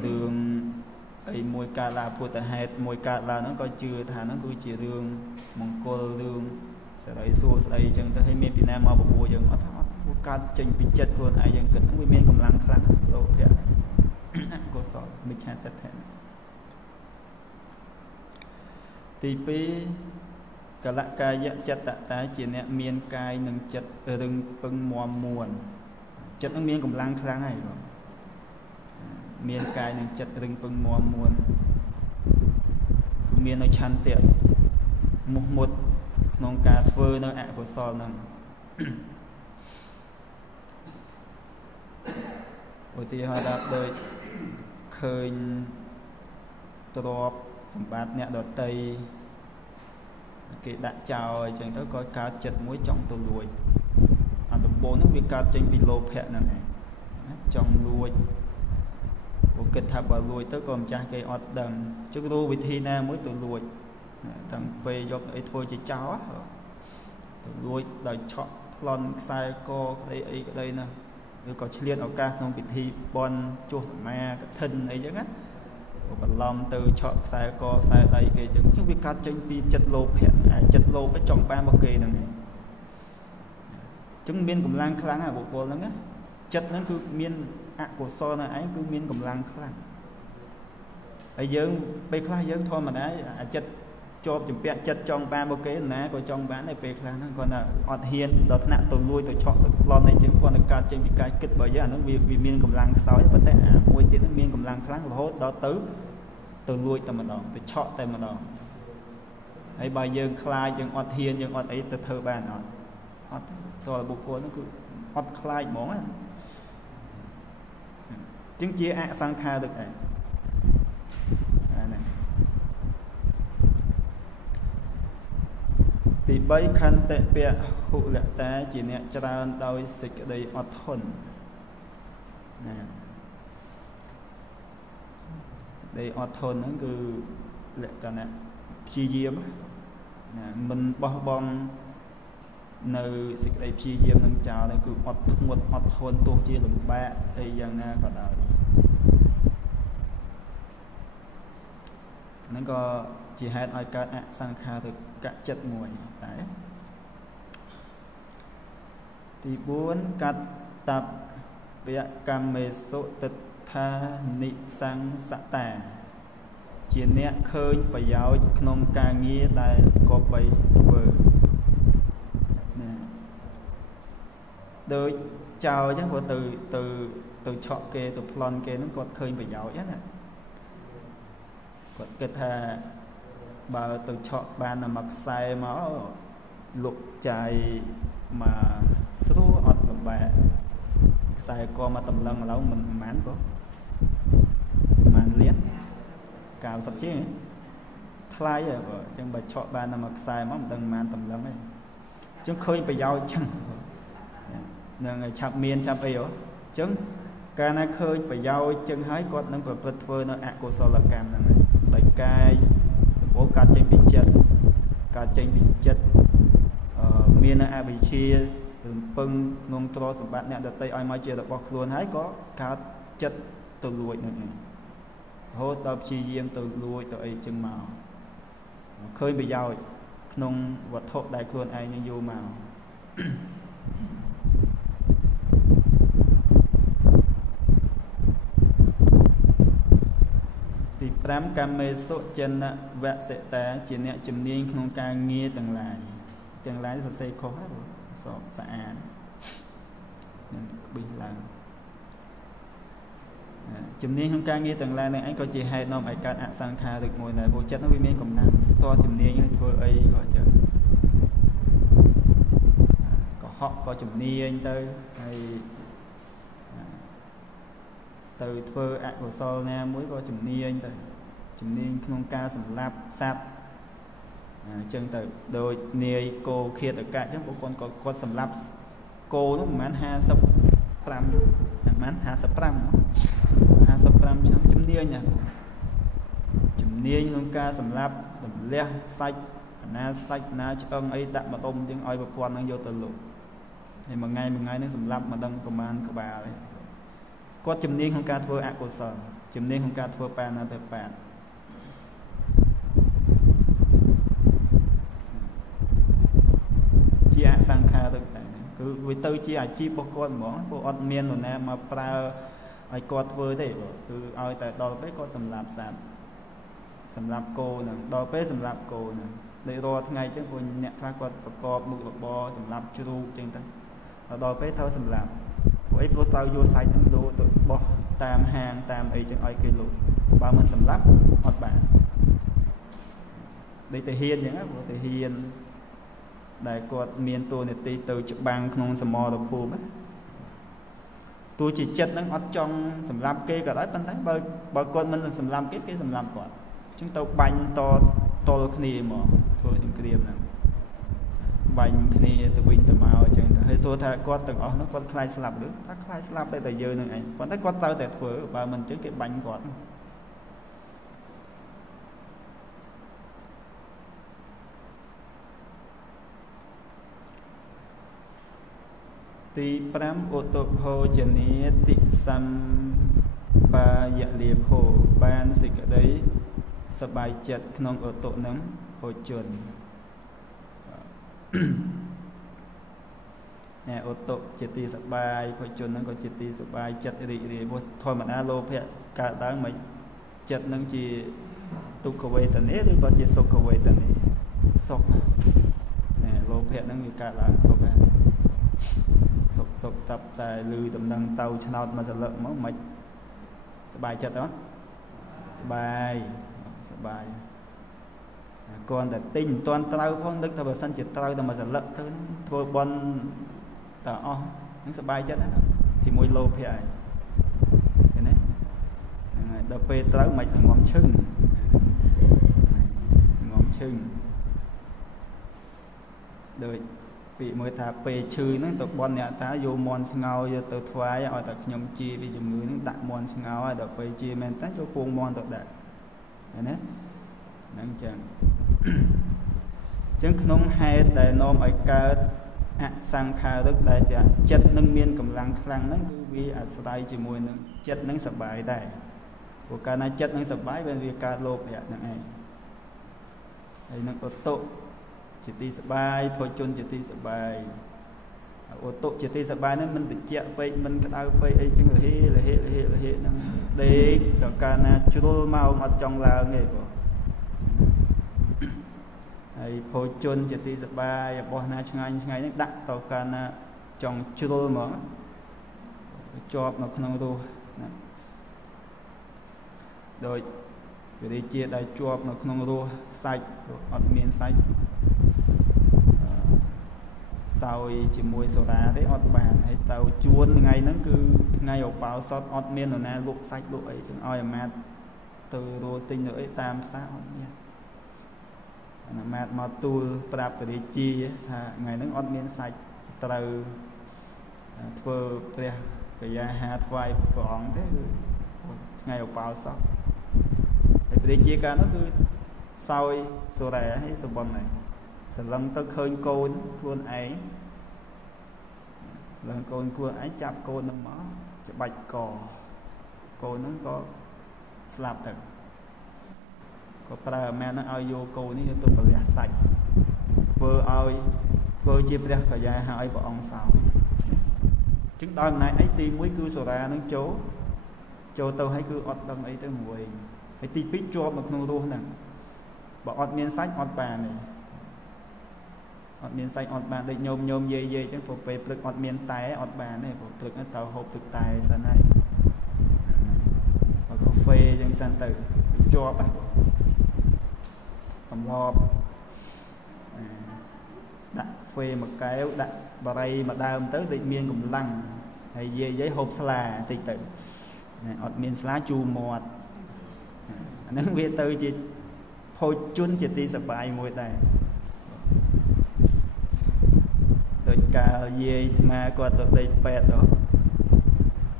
เรื่องไอ้มวยกาลาพุทธเหตุมวยกาลานั้นก็ชื่อฐานนั้นคือจีเรื่องมงคลเรื่องสลายสู้สลายจังแต่ให้เมียปีนามาบัวยังอัฐการจังปีจัดคนไอยังเกิดทั้งวิเมียนกำลังครั้งโลภะก็สอบไม่ใช่แต่แทนตีปีกะละกายะจัตตาจีเนี่ยเมียนกายหนึ่งจัดรึงปึงมัวมวนจัดต้องเมียนกำลังครั้งไงหรอเมียนกายหนึ่งจัดรึงปึงมัวมวนเมียนในชันเตียมุกหมดนองกาเฟอร์นอะกุศลนั่นอุทิศดับโดยเคยตรอบสมบัติเนี่ยดอตกิดเจ้าจังtới coi cá chật muối trong tàu lùiอันตรโบนั้นวิการจังปีโลแพะนั่นเองtrong lùiโอเคถ้าบ่ลùi tới còn cha cây ọt đằng chứรู้วิธีnào mới tàu lùi thằng về dọc ấy thôi chỉ cháu á tàu lùi đòi chọn lon sai co đây đây nè rồi có chi liên ở ca không bị thi bon chua ma cái thân ấy chứ á còn lom từ chọn sai co sai đây cái chứ việc cá tranh pi chật lô hẹn chật lô cái trong ba bao kỳ này chứng miên cầm lang kháng bộ cô lắm á chật nó cứ miên của so là ấy cứ miên cầm lang kháng bây giờ bây giờ thôi mà đấy chật cho chụp bẹ chật trong ba bao kế ná có trong bán này về là nó còn là ọt hiền đợt nạn tôi nuôi tôi chọn tôi lon này chứng còn là cá trên bị cái kịch bởi giờ nó vì miên cầm lang sói và tại môi tiếng nó miên cầm lang kháng hốt đó tứ tôi nuôi tầm một đòn tôi chọn tầm một đòn ấy bây giờ khai dân ọt hiền dân ọt ấy từ thơ bàn ọt rồi bộ cô nó cứ ọt khai món á chứng chia ạ sang kha được này thì bây khăn tệ bẹ hụ lệ tá chỉ nẹ ra đôi xịt đây ọt thuần đây ọt thuần nó cứ lệ cả nè chi diêm mình bao bong nơi xịt đây chi diêm nâng chào đây cứ ọt thuần tu chia làm ba đây dân na còn đời nó có chỉ hai ai cả sang kha được cả chất nguội đấy thì bốn cắt tập việc cam mê số tật tha nị sang xã tà chiến nét khơi và giáo nông ca nghĩa đại có bảy vợ đôi chào chứ của từ chọn kê từ plon kê nó còn khơi và giáo chứ nè còn cái thà bà từ chọn ban là mặc sai máu lục chạy mà số ọt là bà sai co mà tầm lần lâu mình mán có màn liếc cào sắp chế thay rồi chẳng bà chọn ban là mặc sai máu mình từng màn tầm lần ấy chứ khơi bà giao chẳng ngày chạp miên chạp ấy đó chứ ca na khơi bà giao chân hái con nó bà vật vơ nó ạ của sao là cam này tại cai bố cá chênh bị chết miền A bị chia ពឹងក្នុងទ្រសម្បត្តិអ្នកដទៃឲ្យមកជារបស់ខ្លួនហើយក៏កើតចិត្តទៅលួចនឹងឯងរហូតដល់ព្យាយាមទៅលួចទៅអីចឹងមកឃើញប្រយោជន៍ក្នុងវត្ថុដែលខ្លួនឯងនឹងយកមកទី5កម្មមេសុចិនវសិតាជាអ្នកជំនាញក្នុងការងារទាំងឡាយសរសេរខុសហើយសបស្អាតនឹងប៊ីឡើងជំនាញក្នុងការងារទាំងឡាយនឹងឯងក៏ជាហេតុនាំឲ្យកើតអសង្ខារិកមួយដែរព្រោះចិត្តនោះវាមានកំណត់ស្ទាត់ជំនាញឲ្យធ្វើអីក៏ចឹងក៏ហក់ក៏ជំនាញទៅហើយទៅធ្វើអកុសលណាមួយក៏ជំនាញទៅជំនាញក្នុងការសម្លាប់សត្វអញ្ចឹងទៅដូចនាយគោឃាតកៈអញ្ចឹងបុគ្គលគាត់សម្លាប់គោនោះប្រហែល55ឆ្នាំជំនាញក្នុងការសម្លាប់រំលះសាច់សាច់ណាឆ្អឹងអីដាក់មកដុំអញ្ចឹងឲ្យប្រព័ន្ធនឹងយកទៅលុបហើយមួយថ្ងៃនឹងសម្លាប់មិនដឹងប្រមាណក្បាលទេគាត់ជំនាញក្នុងការធ្វើអកុសលជំនាញក្នុងការធ្វើបាណាតិបាតជាអសង្ខារិកដែរគឺវាទៅជាអាជីពរបស់គាត់ហ្មងព្រោះអត់មាននរណាមកប្រើឲ្យគាត់ធ្វើទេគឺឲ្យតែដល់ពេលគាត់សម្លាប់សត្វសម្លាប់គោហ្នឹងដល់ពេលសម្លាប់គោហ្នឹងដូចរាល់ថ្ងៃអញ្ចឹងពួកអ្នកខ្លះគាត់ប្រកបមុខរបរសម្លាប់ជ្រូកអញ្ចឹងទៅដល់ពេលត្រូវសម្លាប់ពួកអីព្រោះត្រូវយកសាច់ហ្នឹងដូរទៅបោះតាមហាងតាមអីចឹងឲ្យគេលក់បើមិនសម្លាប់អត់បានដូចទៅហ៊ានអញ្ចឹងព្រោះទៅហ៊ានដែលគាត់មានតួនាទីទៅច្បាំងក្នុងសមរភូមិទោះជាចិត្តហ្នឹងអត់ចង់សម្លាប់គេក៏ដោយប៉ុន្តែបើគាត់មិនសម្លាប់គេសម្លាប់គាត់អញ្ចឹងទៅបាញ់តល់គ្នាមកធ្វើសង្គ្រាមហ្នឹងបាញ់គ្នាទៅវិញទៅមកអញ្ចឹងហើយសួរថាគាត់ទាំងអស់នោះគាត់ខ្លាចស្លាប់ឬថាខ្លាចស្លាប់តែយើងនឹងឯងប៉ុន្តែគាត់ត្រូវតែធ្វើបើមិនអញ្ចឹងគេបាញ់គាត់ទី5ឧតុភោជនីតិសម្បាយលាភោបានសេចក្តីសប្បាយចិត្តក្នុងឧតុនឹងភោជនឧតុជាទីសប្បាយភោជនហ្នឹងក៏ជាទីសប្បាយចិត្តរីករាយព្រោះធម្មតាលោភៈកើតឡើងមិនចិត្តហ្នឹងជាទុក្ខវេទនាឬក៏ជាសុខវេទនាសុខលោភៈហ្នឹងវាកើតឡើងសុខហើយសុខតាប់តែឮដំណឹងទៅឆ្នោតមកសន្លឹកមកមិនសប្បាយចិត្តអត់សប្បាយគាត់តែទិញមិនទាន់ត្រូវផងនឹកថាបើសិនជាត្រូវតែមកសន្លឹកទៅធ្វើបន់តើអស់នឹងសប្បាយចិត្តណាជាមួយលោភៈហើយឃើញទេហ្នឹងហើយដល់ពេលត្រូវមិនសងំឈឹងដូចពីមើលថាពេលឈឺហ្នឹងទៅបន់អ្នកតាយកមន់ស្ងោយកទៅថ្វាយឲ្យតែខ្ញុំជាពីជំងឺហ្នឹងដាក់មន់ស្ងោហើយដល់ពេលជាមែនតើយកពងមន់ទៅដាក់ឃើញទេហ្នឹងចឹងក្នុងហេតុដែលនាំឲ្យកើតអសង្ខារិកដែលចិត្តនឹងមានកម្លាំងខ្លាំងហ្នឹងគឺវាអាស្រ័យជាមួយនឹងចិត្តនឹងសប្បាយដែរព្រោះកាលណាចិត្តនឹងសប្បាយវាកើតលោភៈហ្នឹងឯងហើយនឹងឧតុជាទីសប្បាយភោជនជាទីសប្បាយឧតុជាទីសប្បាយហ្នឹងមិនតិចពេកមិនក្តៅពេកអីចឹងរហេហ្នឹងដេកតើកាលណាជ្រុលមកអត់ចង់ឡើងទេបងហើយភោជនជាទីសប្បាយរបស់ណាឆ្ងាញ់ហ្នឹងដាក់តើកាលណាចង់ជ្រុលហ្មងជាប់នៅក្នុងរស់ណាដោយវិរិជាដែលជាប់នៅក្នុងរស់សាច់អត់មានសាច់សោយជាមួយសូរ៉ាទេអត់បានហើយទៅជួនថ្ងៃហ្នឹងគឺថ្ងៃឧបោសថអត់មាននរណាលក់សាច់លក់អីចឹងឲ្យអាម៉ាតទៅរកទិញនៅអីតាមផ្សារអត់មានអាម៉ាតមកទូលប្រាប់វិរិជាថាថ្ងៃហ្នឹងអត់មានសាច់ត្រូវធ្វើព្រះកាយាហាថ្វាយព្រះអង្គទេគឺថ្ងៃឧបោសថហើយវិរិជាកាលនោះគឺសោយសូរ៉ាហើយសុបិនហើយសឡឹងទៅឃើញកូនខ្លួនឯង lần con cua ấy chạm cô nó máu cho bạch cò cô nó có slap được có pra mẹ nó ao vô cô ní tôi phải lẹ sạch vừa ao vừa chip ra cả dài hai bọn ông sao chứng tỏ này ấy tìm mới cứ sổ ra nó chỗ tôi hay cứ ọt đâm ấy tới mùi hay tìm biết cho mà không luôn nè bỏ ọt miên sách ọt bà này ọt miên sách ọt bà đây nhôm dê chứ phục về lực ọt miên tay ọt bà này phục lực nó tàu hộp thực tài sân này ở cà phê trong sân từ cho bà tầm lọp đặt phê một cái đặt vào đây mà đam tới định miên cùng lăng hay dê giấy hộp xà thì tự ọt miên xá chu mọt nó biết từ chỉ hồi chun chỉ tí sập bài mùi đây rồi cả dê mà qua từ đây pet đó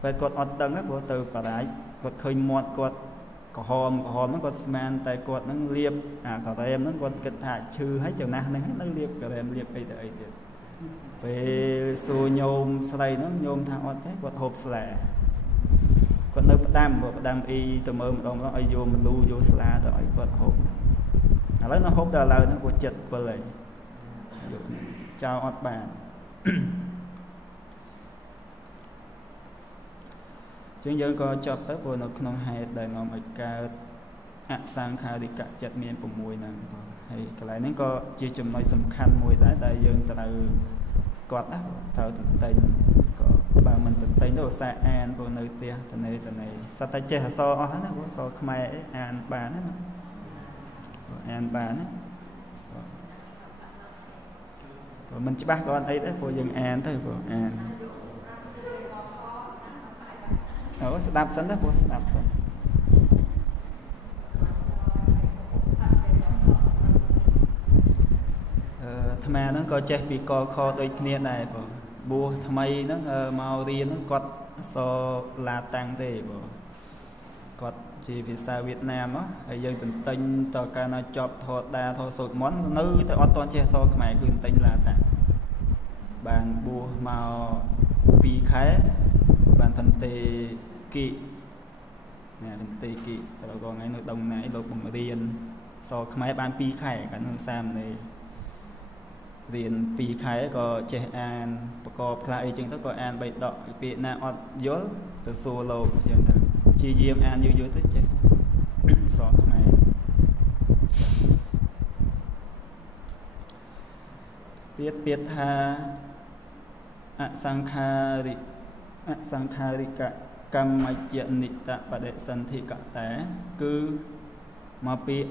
pet cột ọt tầng á của từ cả đáy cột khơi mọt cột có hòm nó cột man tay cột nó liệp cả em nó cột kịch hạ chư hết chừng nào nó liệp cả em liệp đây đây về xô nhôm sau đây nó nhôm thang ọt thế cột hộp xà còn nơi đam y từ mơ một đồng nó ai vô mình lưu vô xà rồi cột hộp lấy nó hộp đà lời nó của chật vào lại chào ọt bàn chúng dân có chọt tới vô nó không hay đời ngòm ở ca sang khai đi cả chật miền của mùi nè hay cái này nó có chia chùm nói sầm khăn mùi tại đây dân từ quạt á thợ tình có bà mình tình đâu xa an vô nơi tia từ này sao ta chơi so ó nó so khmer an bán rồi mình chỉ bắt con ấy đấy vô dân an thôi vô an ở đạp sân đó vô đạp sân tham nó có chết bị co kho đôi kia này bùa tham nó màu riêng nó quật so là tăng thế quật chỉ vì sao Việt Nam á hay dân tình tinh to ca nó chọp thọ đa thọ sụt món nữ tới ọt toàn che so mày cứ tinh là tặng bàn bùa màu pi khé bàn thần tề kỵ nè thần tề kỵ rồi còn ngay nội đồng này lột bằng riêng so mày bàn pi khé cả nơi sam này riêng pi khé có che an có lại chừng đó có an bày đọ Việt Nam ọt dốt từ solo chừng đó chi diêm an như dưới tới chứ so này biết tha sang kha ri cả cam mai chuyện nị tạ và đệ sanh thị cả té cứ mà bị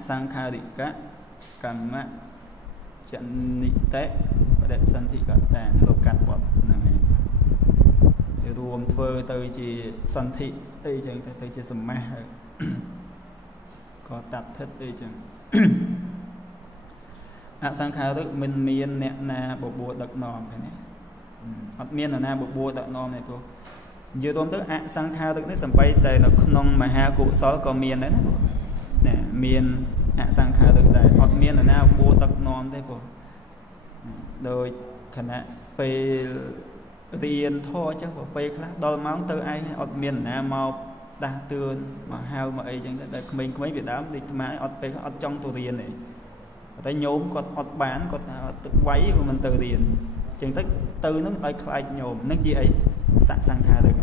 sang kha ri cả cam mai chuyện nị té và đệ sanh thị cả té lục cắt bọt này rùm phơi từ chỉ sanh thị từ chừng từ chỉ sầm ma có đặt thất từ chừng sang khai đức mình miên nè na bộ bùa đặc nòm cái này hoặc miên là na bộ bùa đặc nòm này thôi giờ tôi tức sang khai đức nó sầm bay từ nó không mà ha cụ sáu còn miên đấy nè miên sang khai đức đây hoặc miên là na bùa đặc nòm đấy cô rồi khả năng về tiền thôi chứ có về khác đôi món từ ai ọt miền Nam màu đa tường mà hao mà ấy chẳng để mình mấy việc đó thì mà ọt về ọt trong tù tiền này tới nhôm còn ọt bán còn tự quấy của mình từ tiền chừng tức từ nó tới khai nhôm nó chi ấy sẵn sang khai được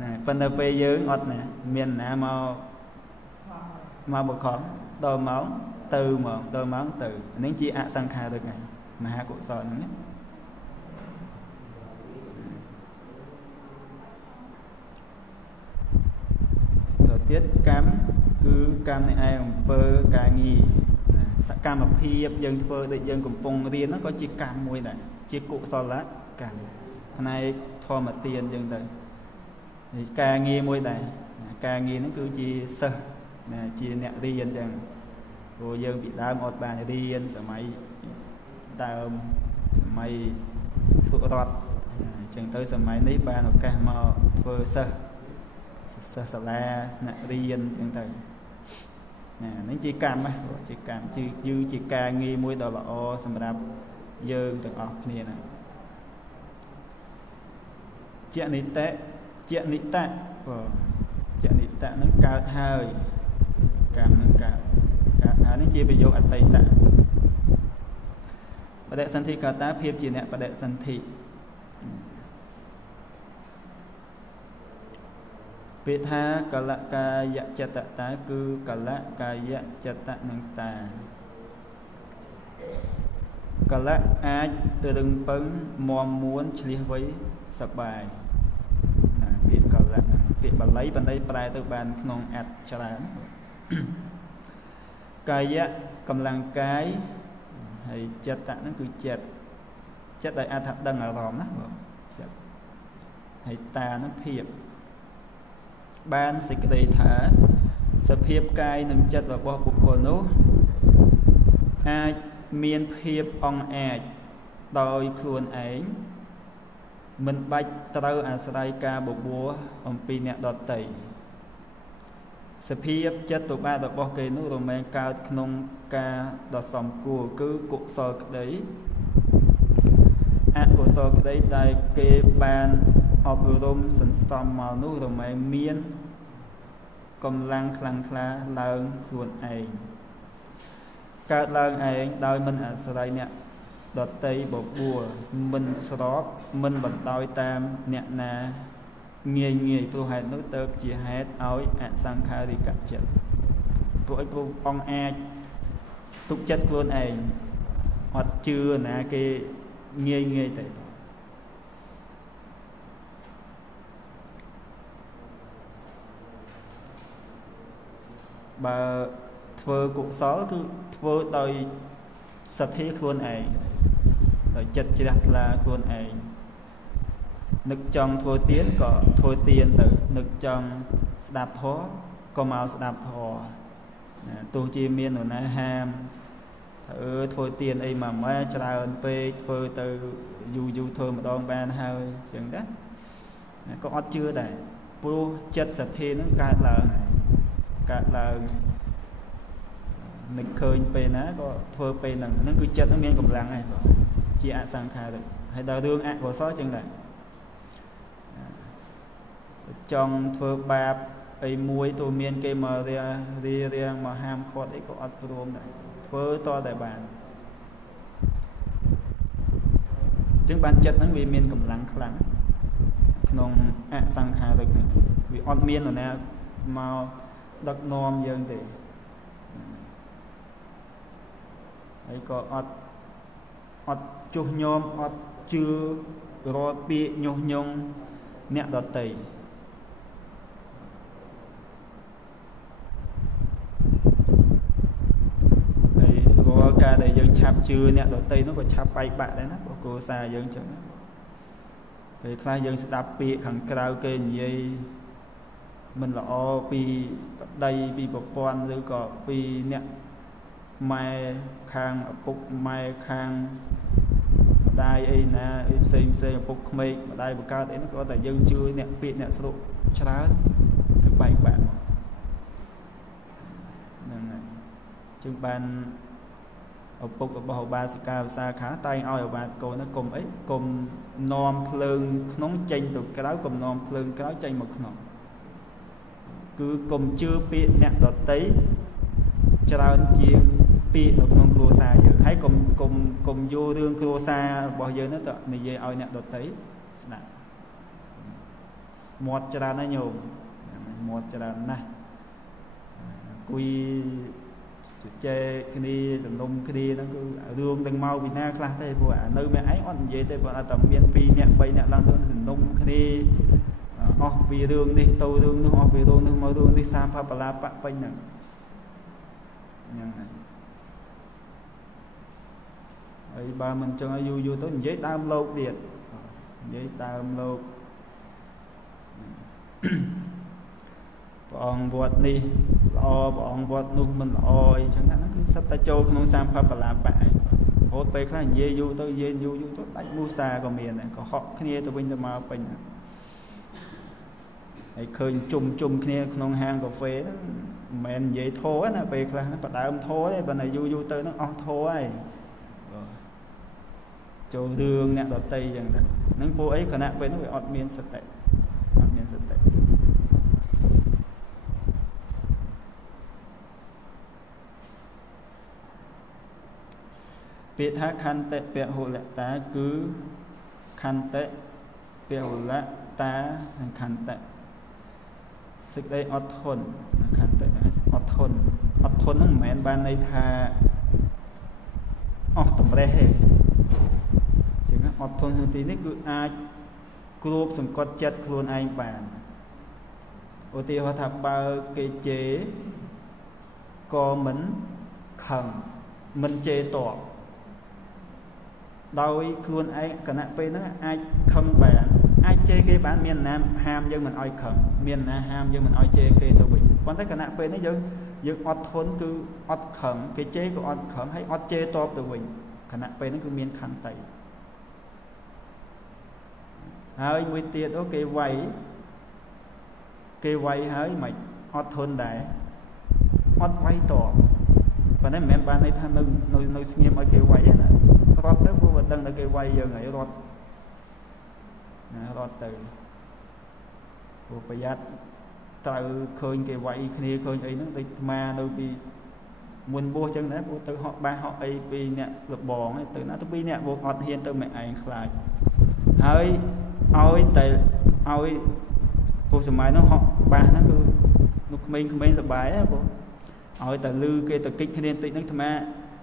này phần là về dưới ọt này miền Nam màu một khó đôi máu từ mà đôi máu từ nên chi sang khai được này mà hai cụ sò nó nhé tiết cam cứ cam này ai cũng bơ cà nghi cam mà phi dân phơ để dân cùng pong riêng nó có chỉ cam mùi này chỉ cụ so lá cam này thò mà tiền dân đây thì cà nghi mùi này cà nghi nó cứ chỉ sơ chỉ nẹt riêng chẳng rồi dân bị đau một bàn riêng sợ máy đau máy tụ rọt chẳng tới sợ máy lấy bàn nó cam mà phơ sơ sờ la nè riêng chẳng tới nè nó chỉ cam á chỉ cam chỉ ca nghi môi đầu là o sầm đạp dơ từng ọt kia này ជានិតៈជានិតៈជានិតៈនឹងកើតហើយកម្មនឹងកើតហើយនឹងជាប្រយោគអតីតៈបដិសន្ធិកតាភាពជាអ្នកបដិសន្ធិពាក្យថាកលកាយចិត្តតាគឺកលកាយចិត្តនឹងតាកលអាចរឹងពឹងមមមួនឆ្លៀសវៃសបាយពាក្យកលពាក្យបាលីបណ្ដៃប្រែទៅបានក្នុងអត្ថច្រើនកាយៈកម្លាំងកាយហើយចិត្តហ្នឹងគឺចិត្តដែលអាចថាដឹងអារម្មណ៍ណាចិត្តហើយតាហ្នឹងភាពបានសេចក្តីថាសភាពកាយនិងចិត្តរបស់បុគ្គលនោះអាចមានភាពអង្អាចដោយខ្លួនឯងមិនបាច់ត្រូវអាស្រ័យការបបួលអំពីអ្នកដទៃសភាពចិត្តទុបារបស់គេនោះរមែងកើតក្នុងការដ៏សំគួរគឺកុសលក្តីអកុសលក្តីដែលគេបានអប់រំសន្សំមកនោះរមែងមានកម្លាំងខ្លាំងក្លាឡើងខ្លួនឯងកើតឡើងឯងដោយមិនអាស្រ័យអ្នកដតីបបួលមិនស្របមិនបណ្ដោយតាមអ្នកណាងាយព្រោះហេតុនោះទៅជាហេតុឲ្យអសង្ខារិកចិត្តព្រោះអីព្រោះអង្គអាចទុកចិត្តខ្លួនឯងអត់ជឿណាគេងាយទៅបើធ្វើកុសលគឺធ្វើដោយសទ្ធាខ្លួនឯងដោយចិត្តជ្រះថ្លាខ្លួនឯងនឹកចង់ធ្វើទានក៏ធ្វើទានទៅនឹកចង់ស្ដាប់ធម៌ក៏មកស្ដាប់ធម៌ទោះជាមាននរណាហាមធ្វើទានអីមួយម៉ែច្រើនពេកធ្វើទៅយូរធ្វើម្ដងបានហើយអញ្ចឹងណាក៏អត់ជឿដែរព្រោះចិត្តសទ្ធានឹងកើតឡើងនឹកឃើញពេលណាក៏ធ្វើពេលហ្នឹងគឺចិត្តនឹងមានកម្លាំងហើយជាអសង្ខារិកហើយដល់រឿងអកុសលចឹងដែរចង់ធ្វើបាបអីមួយទោះមានគេមករៀងមកហាមឃាត់អីក៏អត់ព្រមដែរធ្វើតតែបានចឹងបានចិត្តហ្នឹងវាមានកម្លាំងខ្លាំងក្នុងអសង្ខារិកហ្នឹងវាអត់មាននរណាមកដឹកនាំយើងទេហើយក៏អត់ចុះញោមអត់ជឿរត់ពាក្យញុះញង់អ្នកដទៃហើយរាល់ការដែលយើងឆាប់ជឿអ្នកដទៃនោះក៏ឆាប់បែកបាក់ដែរណាព្រោះគ្រួសារយើងចឹងពេលខ្លះយើងស្ដាប់ពាក្យខាងក្រៅគេនិយាយមិនល្អពីប្តីពីប្រពន្ធឬក៏ពីអ្នកម៉ែខាងឪពុកម៉ែខាងម្ដាយអីណាអីផ្សេងឪពុកក្មេកម្ដាយបង្កើតអីនោះក៏តែយើងជឿអ្នកពាក្យអ្នកស្រុកច្រើនគឺបែកបាក់ហ្នឹងហើយជាងបានឪពុករបស់ឧបាសិកាវិសាខាតែងឲ្យឧបាសិកូននោះកុំអីកុំនាំភ្លើងក្នុងចេញទៅក្រៅកុំនាំភ្លើងក្រៅចេញមកក្នុងគឺកុំជឿពាក្យអ្នកដតីច្រើនជាងពាក្យនៅក្នុងគ្រួសារយើងហើយកុំយករឿងគ្រួសាររបស់យើងទៅនិយាយឲ្យអ្នកដតីស្ដាប់មាត់ច្រើនណាស់ញោមមាត់ច្រើនណាស់គួយជជែកគ្នាសំណុំគ្នាហ្នឹងគឺរឿងទាំងមកពីណាខ្លះទេព្រោះនៅម្នាក់ឯងអត់និយាយទេព្រោះតែមាន2នាក់3នាក់ឡើងទៅសំណុំគ្នាអស់ពីរឿងនេះទៅរឿងនោះអស់ពីរឿងនោះមករឿងនេះសាមផបលាបៈពេញហ្នឹងហើយបើមិនចឹងឲ្យយូរទៅនិយាយដើមលោកទៀតនិយាយដើមលោកព្រះអង្គវត្តនេះល្អព្រះអង្គវត្តនោះមិនល្អអីចឹងហ្នឹងគឺសិតតែចូលក្នុងសាមផបលាបៈឯងរហូតពេលខ្លះនិយាយយូរទៅនិយាយយូរទៅដាច់មូសាក៏មានដែរក៏ហក់គ្នាទៅវិញទៅមកពេញហើយឃើញជុំគ្នាក្នុងហាងកាហ្វេហ្នឹងមិនមែននិយាយធោះណាពេលខ្លះបដើមធោះទេបើតែយូរទៅហ្នឹងអស់ធោះហើយចូលរឿងអ្នកដតីចឹងទៅ នឹងពួកអីគណៈពេលនោះវាអត់មានសតិអត់មានសតិពាក្យថាខន្តិពហុលតាគឺខន្តិពហុលតានិងខន្តិសេចក្តីអត់ធន់ខន្តិអត់ធន់ហ្នឹងមិនមែនបានន័យថាអស់តម្រេះទេចឹងអត់ធន់ក្នុងទីនេះគឺអាចគ្របសង្កត់ចិត្តខ្លួនឯងបានឧទាហរណ៍ថាបើគេជេរក៏មិនខឹងមិនជេរតបដោយខ្លួនឯងគណៈពេលហ្នឹងអាចខឹងបានអាចជេរគេបានមានណាហាមយើងមិនឲ្យខឹងមានណាហាមយើងមិនឲ្យជេរគេទៅវិញប៉ុន្តែគណៈពេលនេះយើងអត់ធន់គឺអត់ខឹងគេជេរក៏អត់ខឹងហើយអត់ជេរតបទៅវិញគណៈពេលហ្នឹងគឺមានខន្តីហើយមួយទៀតគេវាយហើយមិនអត់ធន់ដែរអត់វាយតបប៉ុន្តែមិនមែនបានន័យថានៅស្ងៀមឲ្យគេវាយណារត់ទៅព្រោះបើដឹងតែគេវាយយើងហើយរត់ទៅព្រោះប្រយ័ត្នត្រូវឃើញគេវាយគ្នាឃើញអីហ្នឹងដូចអាត្មានៅពីមុនបួសចឹងដែរព្រោះទៅហក់បាសហក់អីពីអ្នកលបងទៅណាទៅពីអ្នកបួសអត់ហ៊ានទៅម្នាក់ឯងខ្លាចហើយឲ្យព្រោះសម័យនោះហក់បាសហ្នឹងគឺនោះក្មេងៗសប្បាយណាព្រោះឲ្យតែលឺគេទៅគិចគ្នាបន្តិចហ្នឹងអាត្មា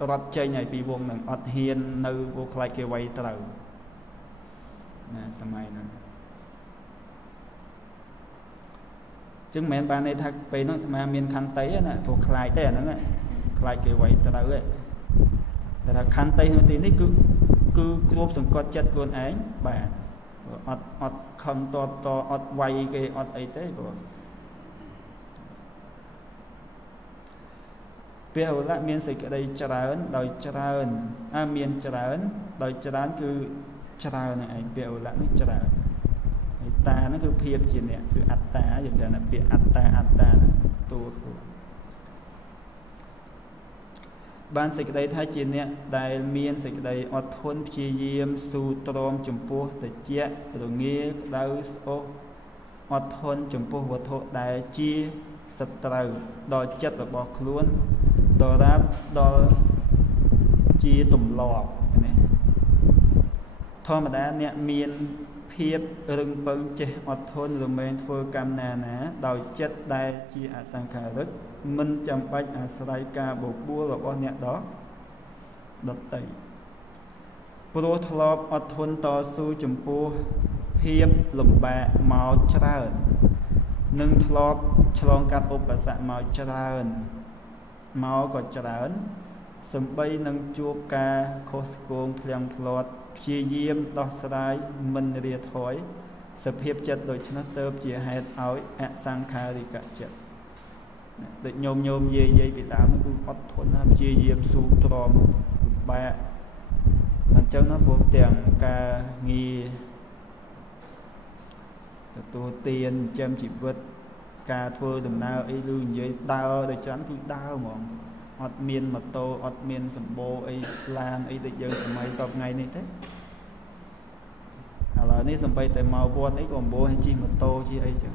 រត់ចេញហើយពីវងហ្នឹងអត់ហ៊ាននៅព្រោះខ្លាចគេវាយត្រូវណាសម័យហ្នឹងចឹងមិនមែនបានន័យថាពេលហ្នឹងអាត្មាមានខន្តីណាព្រោះខ្លាចទេអាហ្នឹងខ្លាចគេវាយត្រូវទេតែថាខន្តីក្នុងទីនេះគឺគ្របសង្កត់ចិត្តខ្លួនឯងបាទអត់ខំតបអត់វាយគេអត់អីទេព្រោះពហុលៈមានសេចក្តីច្រើនដោយច្រើនមានច្រើនដោយច្រើនគឺច្រើនហ្នឹងឯងពហុលៈនេះច្រើនហើយតាហ្នឹងគឺភាពជាអ្នកគឺអត្តាយើងថាពាក្យអត្តាហ្នឹងតួខ្លួនបានសេចក្តីថាជាអ្នកដែលមានសេចក្តីអត់ធន់ព្យាយាមស៊ូទ្រាំចំពោះត្រជាក់រងាក្តៅស្អុះអត់ធន់ចំពោះវត្ថុដែលជាសត្រូវដល់ចិត្តរបស់ខ្លួនដល់ជាទម្លាប់ណាធម្មតាអ្នកមានភាពរឹងប៉ឹងចេះអត់ធន់ល្មែងធ្វើកម្មណាដោយចិត្តដែលជាអសង្ខារិកមិនចាំបាច់អាស្រ័យការបបួលរបស់អ្នកដតីព្រោះធ្លាប់អត់ធន់តស៊ូចំពោះភាពលំបាកមកច្រើននិងធ្លាប់ឆ្លងកាត់ឧបសគ្គមកច្រើនមកក៏ច្រើនសំបីនឹងជួបការខុសឆ្គងភ្លាំងភ្លាត់ព្យាយាមដោះស្រាយមិនរាថយសភាពចិត្តដូច្នេះទៅជាហេតុឲ្យអសង្ខារិកចិត្តដូចញោមយាយពីដើមគឺអត់ធន់ណាព្យាយាមស៊ូទ្រាំបែកអញ្ចឹងណាព្រោះទាំងការងារទទួលទានចិញ្ចឹមជីវិតការធ្វើដំណើរអីឬនិយាយដើរដូចច្រើនគឺដើរហ្មងអត់មានម៉ូតូអត់មានសម្បូរអីឡានអីដូចយើងសម័យសពថ្ងៃនេះទេឥឡូវនេះសំបីតែមកវត្តអីក៏អំបោះជិះម៉ូតូជិះអីចឹង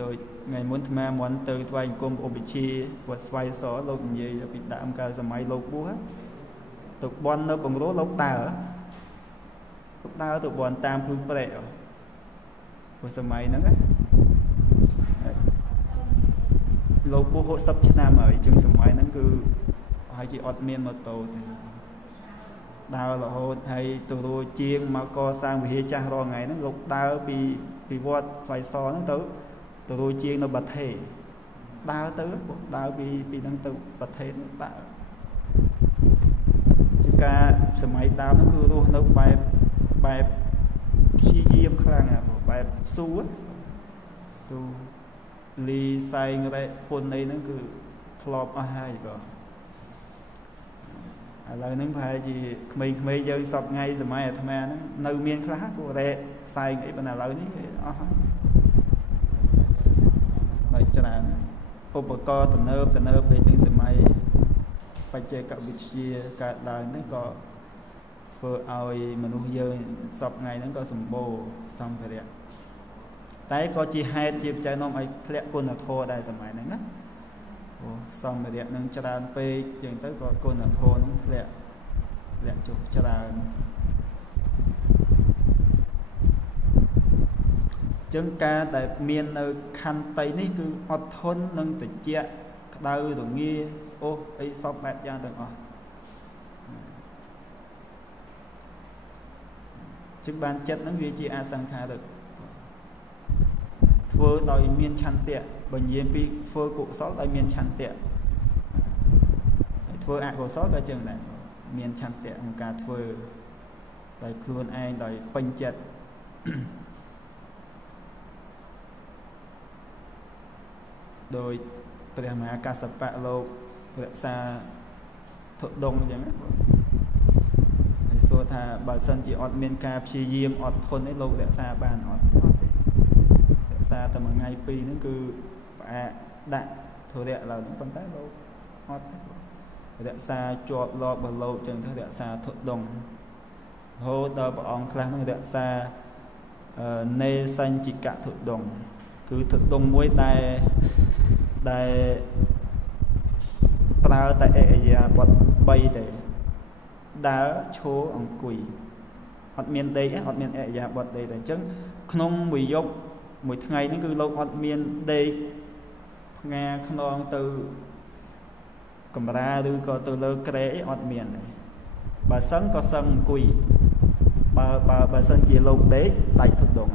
ដោយថ្ងៃមុនអាត្មាមុនទៅថ្វាយអង្គមឧបជាវត្តស្វាយសលោកនិយាយពីដើមកាលសម័យលោកបួសទៅបន់នៅបង្រួលោកដើរទៅបន់តាមព្រឹងព្រែកព្រោះសម័យហ្នឹងលោកបួស60ឆ្នាំហើយជាងសម័យហ្នឹងគឺហើយជាអត់មានម៉ូតូទេដើររហូតហើយទៅរួចជាងមកកសាងវិហារចាស់រាល់ថ្ងៃហ្នឹងលោកដើរពីវត្តស្វាយសហ្នឹងទៅរួចជាងនៅបាថេដើរទៅដើរពីហ្នឹងទៅបាថេដើរជាការសម័យដើមហ្នឹងគឺរស់នៅបែបព្យាយាមខ្លាំងណាស់បែបស៊ូលីសែងរ៉េពុនអីហ្នឹងគឺធ្លាប់អស់ហើយបងឥឡូវហ្នឹងប្រហែលជាក្មេងៗយើងសពថ្ងៃសម័យអាត្មាហ្នឹងនៅមានខ្លះព្រោះរ៉េសែងអីប៉ុន្តែឥឡូវនេះអស់ហើយច្រើនឧបករណ៍ទំនើបពេលទាំងសម័យ បច្ចេកវិទ្យាកើតឡើងហ្នឹងក៏ធ្វើឲ្យមនុស្សយើងសពថ្ងៃហ្នឹងក៏សម្បូរសម្ភារៈតែក៏ជាហេតុជាបច្ច័យនាំឲ្យធ្លាក់គុណធម៌ដែរសម័យហ្នឹងណាអូសម្ភារៈហ្នឹងច្រើនពេកចឹងទៅក៏គុណធម៌ហ្នឹងធ្លាក់ចុះច្រើនចឹងការដែលមាននៅខន្តីនេះគឺអត់ធន់នឹងត្រជាក់ក្តៅរងាស្អុះអីសពបែបយ៉ាងទាំងអស់ចឹងបានចិត្តហ្នឹងវាជាអសង្ខារិកធ្វើដោយមានឆន្ទៈបើនិយាយពីធ្វើកុសលដោយមានឆន្ទៈធ្វើអកុសលក៏ចឹងដែរមានឆន្ទៈក្នុងការធ្វើដោយខ្លួនឯងដោយពេញចិត្តដោយព្រះមហាកស្សបៈលោករក្សាធុដងអញ្ចឹងហើយសួរថាបើសិនជាអត់មានការព្យាយាមអត់ធន់ទេលោករក្សាបានអត់ទេរក្សាតែមួយថ្ងៃពីរហ្នឹងគឺផ្អាកដាក់ធុរៈឡើយប៉ុន្តែលោកអត់ទេរក្សាជាប់លាប់របស់លោកអញ្ចឹងទៅរក្សាធុដងរហូតដល់ព្រះអង្គខ្លះហ្នឹងរក្សានេសញ្ជិកធុដងគឺធុដងមួយដែលប្រើតែអិយាបថ3ទេដើរឈរអង្គុយអត់មានដេកអត់មានអិយាបថដេកទេអញ្ចឹងក្នុងមួយយប់មួយថ្ងៃហ្នឹងគឺលោកអត់មានដេកផ្ងាខ្នងទៅកម្រាលឬក៏ទៅលើក្រែអីអត់មានទេបើសឹងក៏សឹងអង្គុយបើសិនជាលោកដេកដាច់ធុដង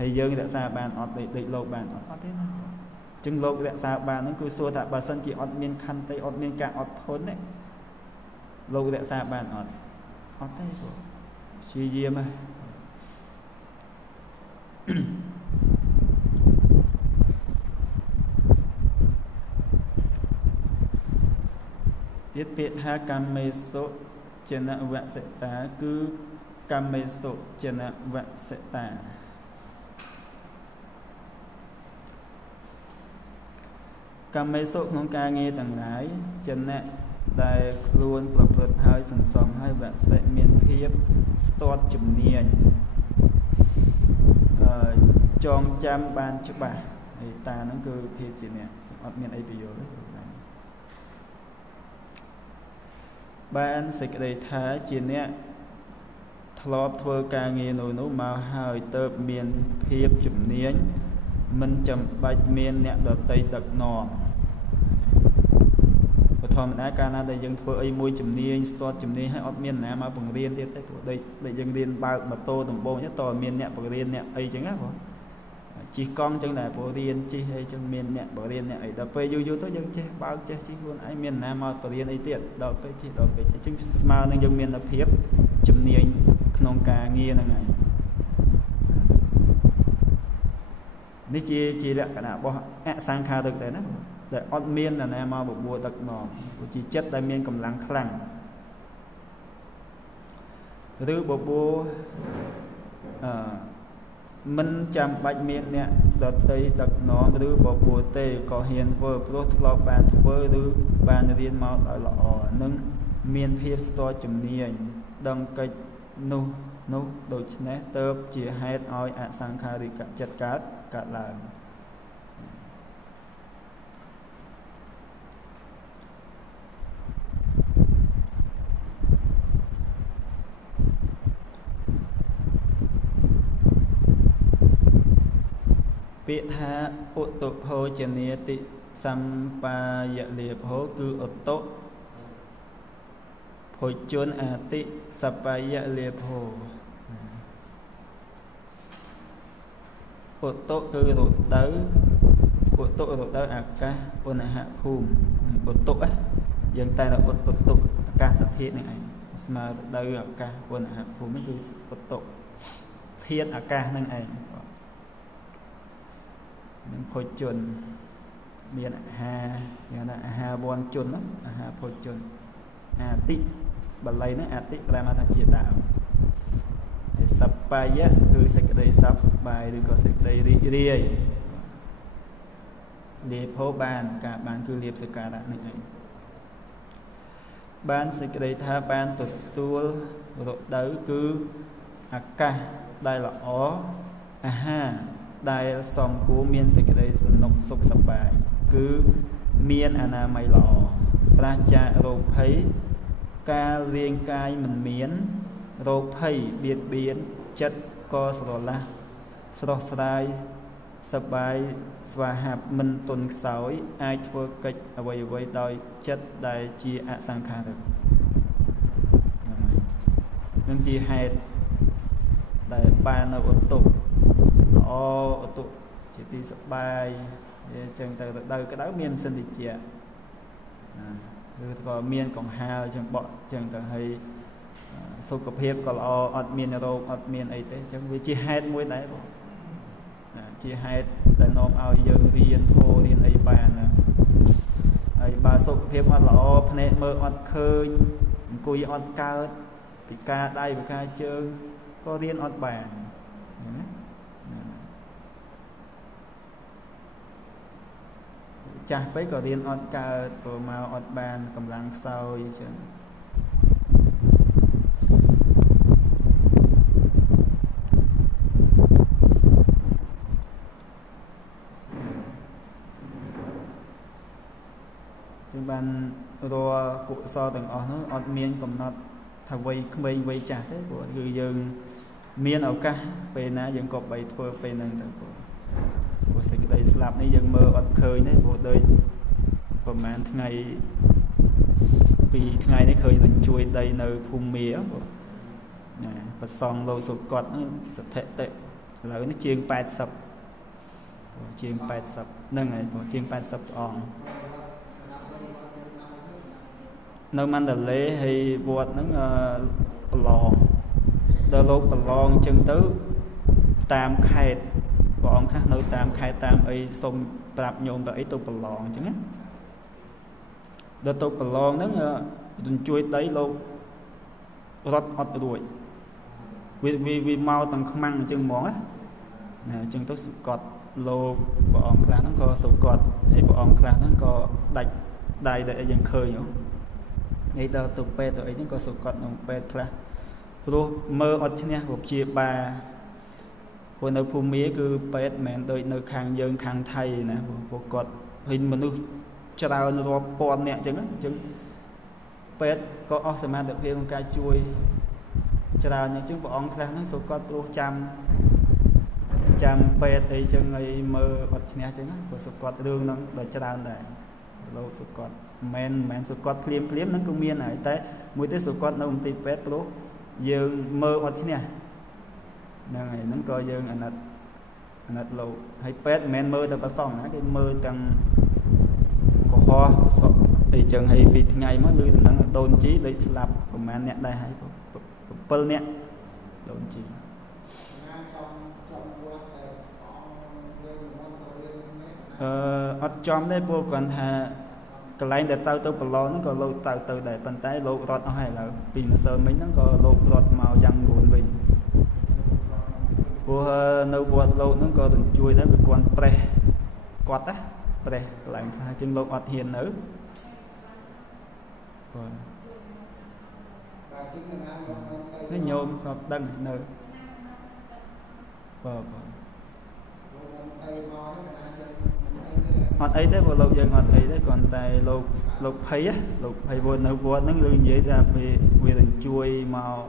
ហើយយើងរក្សាបានអត់ដូចលោកបានអត់ទេណាអញ្ចឹងលោករក្សាបានហ្នឹងគឺសួរថាបើសិនជាអត់មានខន្តីអត់មានការអត់ធន់ទេលោករក្សាបានអត់ទេព្រោះព្យាយាមទៀតពាក្យថាកម្មមេសុចនវសិតាគឺកម្មមេសុចនវសិតាកម្មមេសុក្នុងការងារទាំងឡាយចំណៈដែលខ្លួនប្រព្រឹត្តហើយសន្សំហើយវសិមានភាពស្ទាត់ជំនាញចងចាំបានច្បាស់ហើយតាហ្នឹងគឺភាពជាអ្នកអត់មានអីប្រយោជន៍ទេបានសេចក្តីថាជាអ្នកធ្លាប់ធ្វើការងារនោះមកហើយទៅមានភាពជំនាញមិនចាំបាច់មានអ្នកដតីដឹកនាំធម្មតាកាលណាដែលយើងធ្វើអីមួយជំនាញស្ទាត់ជំនាញហើយអត់មានណាមកបង្រៀនទៀតទេព្រោះដូចយើងរៀនបើកម៉ូតូដំបូងចឹងតើមានអ្នកបង្រៀនអ្នកអីចឹងណាបងជិះកង់ចឹងដែរព្រោះរៀនជិះអីចឹងមានអ្នកបង្រៀនអ្នកអីដល់ពេលយូរទៅយើងចេះបើកចេះជិះខ្លួនឯងមានណាមកបង្រៀនអីទៀតដល់ពេលជិះអញ្ចឹងស្មើនឹងយើងមានភាពជំនាញក្នុងការងារហ្នឹងហើយនេះជាលក្ខណៈរបស់អសង្ខារិកដែរណាដែលអត់មាននរណាមកបបួលដឹកនាំជាចិត្តដែលមានកម្លាំងខ្លាំងឬបបួលមិនចាំបាច់មានអ្នកដតីដឹកនាំឬបបួលទេក៏ហ៊ានធ្វើព្រោះធ្លាប់បានធ្វើឬបានរៀនមកដោយល្អនិងមានភាពស្ទាត់ជំនាញដឹងកិច្ចនោះដូច្នេះទៅជាហេតុឲ្យអសង្ខារិកចិត្តកើតឡើងពាក្យថាឧតុភោជនាតិសម្បាយលាភោគឺឧតុភោជនអតិសបាយលាភោឧតុគឺរដូវឧតុរដូវអាកាសឧណហភូមិឧតុយើងតែឧតុអាកាសធាតុនេះឯងស្មើរដូវអាកាសឧណហភូមិគឺឧតុធាតុអាកាសនឹងឯងនឹងភោជនមានអាហារយ៉ាងណាអាហារវ័នជនអាហារភោជនអាតិបាលីហ្នឹងអាតិប្រែមកថាជាដើមហើយសប្បាយៈគឺសេចក្តីសប្បាយឬក៏សេចក្តីរីករាយ liệp hô bàn cả bàn cứ liệp sự cả đã này ấy ban sự cái tha ban tụt tua rồi đấy cứ ca đây là ó ha đây song của miền sự cái nông sục sập bài cứ miền ana mày lọ ra cha rồi thấy ca riêng cai mình miến rồi thấy biệt biến chất co sờ la sờ sài sập bài xóa hạp mình tuần sói ai thua kịch ở vậy đòi chất đại chi sang kha được nhưng chi hay đại ba nó ổn tụ ổn tụ chỉ đi sập bài chẳng từ đâu cái đó miền sinh thì chị có miền còn hao chẳng bọn chẳng từ hay số cặp hiệp còn ở miền đâu ở miền ấy thế chẳng vì chi hay muối đấy chỉ hay là nôm ao dương riêng thô riêng ấy bàn ấy bà sụp hiệp mà lọ phê mơ ọt khơi cùi ọt cao thì ca đây và ca chương có riêng ọt bàn chả bấy có riêng ọt cao rồi mà ọt bàn cầm lăng sau vậy chứ ban rồi cụ so từng nó ọt miên còn nó thằng vây chả thế của người dân miên ở ca về na dân cọp bày thua về năng của sinh đây slap này dân mơ ọt khơi đấy của đờiประมาณngày vì ngày đấy khơi mình chui đây nơi phun mía và song lâu sụp cọt nó sụp tệ là nó chiên bạt sập nâng này của chiên bạt sập on nơi man đà lê hay vọt nó lòn đôi lúc lòn chân tứ tam khai bọn khác nơi tam khai tam ấy xong tạp nhộn tới tụ lòn chứ á đôi tụ lòn nó chui đấy lâu rót ọt đuổi vì mau tầng không mang chân món á chân tứ sụp cọt lô bọn khác nó có sụp cọt hay bọn khác nó có đạch đài để dân khơi nhỉ ấy đâu tụ pe tụi ấy nó có số cọt nông pe khác rồi mơ ọt nha hộp chia ba hồi nơi phù mía cứ pe mẹn đôi nơi khang dân khang thay nè hộp cọt hình mình nu trao nó pon nè chứng pe có osman được viên ca chui trao những chứng bọn khác nó số cọt pro trăm pe ấy chân ấy mơ ọt nha chứng có số cọt đường nó đòi trao này lâu số cọt men số cọt liếm nó cũng miên này tới mỗi tới số cọt nó cũng tì pet pro dương mơ ọt nè này nó coi dương anh nát lâu hay pet men mơ tao có xong cái mơ tăng có kho thì chừng hay bị ngày mới lưu nó tôn trí để làm của man nè đây hay pơ nè tôn trí ọt chom đấy po còn hà cái này để tao bờ lò nó có lâu tao để bàn tay lâu rót nó hay là vì mà sờ mình nó có lâu rót màu trắng buồn mình của nấu bột lâu nó có từng chui đó bị con pre quạt á pre lại chân lâu ọt hiền nữa nó nhôm hoặc đằng nữa ọt ấy đấy bộ lâu dân ọt ấy đấy còn tại lục thấy á lục thấy buồn nấu bột nó lương dễ ra vì từng chui màu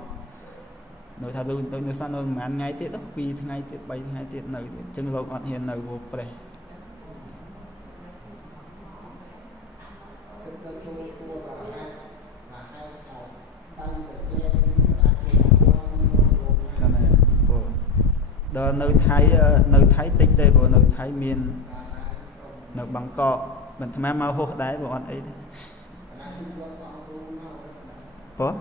nội thà luôn tôi nói sao nó mà ăn ngay tiết đó vì ngay tiết bay ngay tiết nơi chân lục ọt hiền nơi bộ pre đó nơi thái tích đây bộ nơi thái miền nơi bằng cọ mình tham mau hô đáy bộ anh ấy có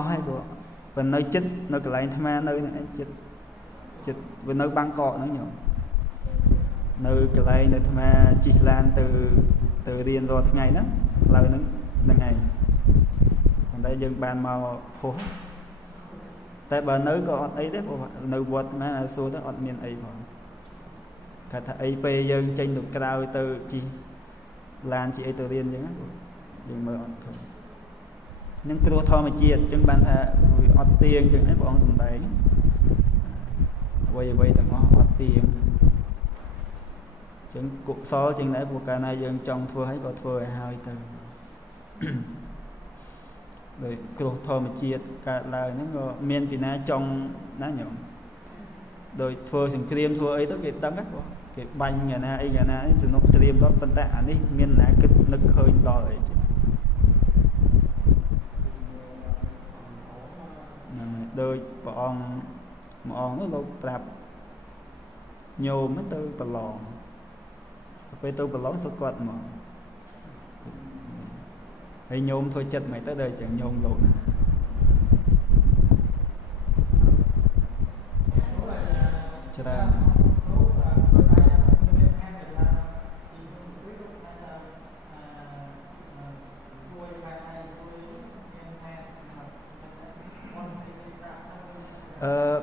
hai bộ và nơi chích nơi cái lại tham nơi này chích và nơi bằng cọ nó nhiều nơi cái lại nơi tham chi lan từ điền rồi ngày đó lời nó ngày còn đây dân bàn màu hô tại bà nơi có ọt ấy đấy nơi vượt mà là số đó ọt miền ấy ថាអីពេលយើងចេញទៅក្រៅទៅជីឡានជីអីទៅរៀនអញ្ចឹងយើងមើលអត់ឃើញនឹងគ្រោះធម្មជាតិអញ្ចឹងបានថាវាអត់ទៀងអញ្ចឹងឯងព្រះអង្គសម្ដែងអ្វីទាំងអស់អត់ទៀងអញ្ចឹងកុសលជាងដែរព្រោះកាលណាយើងចង់ធ្វើឲ្យក៏ធ្វើឲ្យហើយទៅដោយគ្រោះធម្មជាតិកើតឡើងហ្នឹងក៏មានពីណាចង់ណាញោមដោយធ្វើសង្គ្រាមធ្វើអីទៅគេដឹងហ្នឹងគេបាញ់យ៉ាងណាអីយ៉ាងណាសំណុកត្រៀមដល់ប៉ុន្តែអានេះមានណាគិតនឹកឃើញដល់អីចឹងហ្នឹងហើយដោយព្រះអង្គមួយអង្គនោះលោកប្រាប់ញោមទៅប្រឡងពេលទៅប្រឡងសុទ្ធគាត់មកហើយញោមធ្វើចិត្តមិនទៅដល់ចឹងញោមលោកច្រើន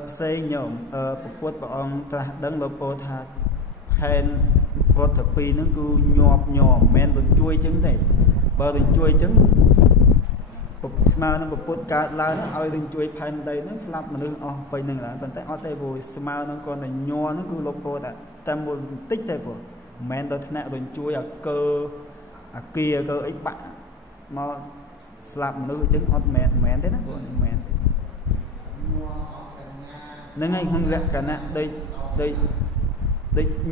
ផ្សេងញោមពពុទ្ធព្រះអង្គត្រាស់ដឹងលោកពោលថាផែនរដ្ឋពីរហ្នឹងគឺញាប់ញ័រមិនមែនទៅជួយចឹងទេបើទៅជួយចឹងស្មើនឹងពពុទ្ធកើតឡើងឲ្យទៅជួយផែនដីហ្នឹងស្លាប់មនុស្សអស់ទៅនឹងឡើយប៉ុន្តែអត់ទេព្រោះស្មើនឹងគាត់តែញ័រហ្នឹងគឺលោកពោលថាតែមួយបន្តិចទេព្រោះមិនមែនទៅថ្នាក់ទៅជួយអាកើអាគាកើអីបាក់មកស្លាប់មនុស្សចឹងអត់មែនទេណាព្រោះមិនមែនទេហ្នឹងហើយក្នុងលក្ខណៈដូច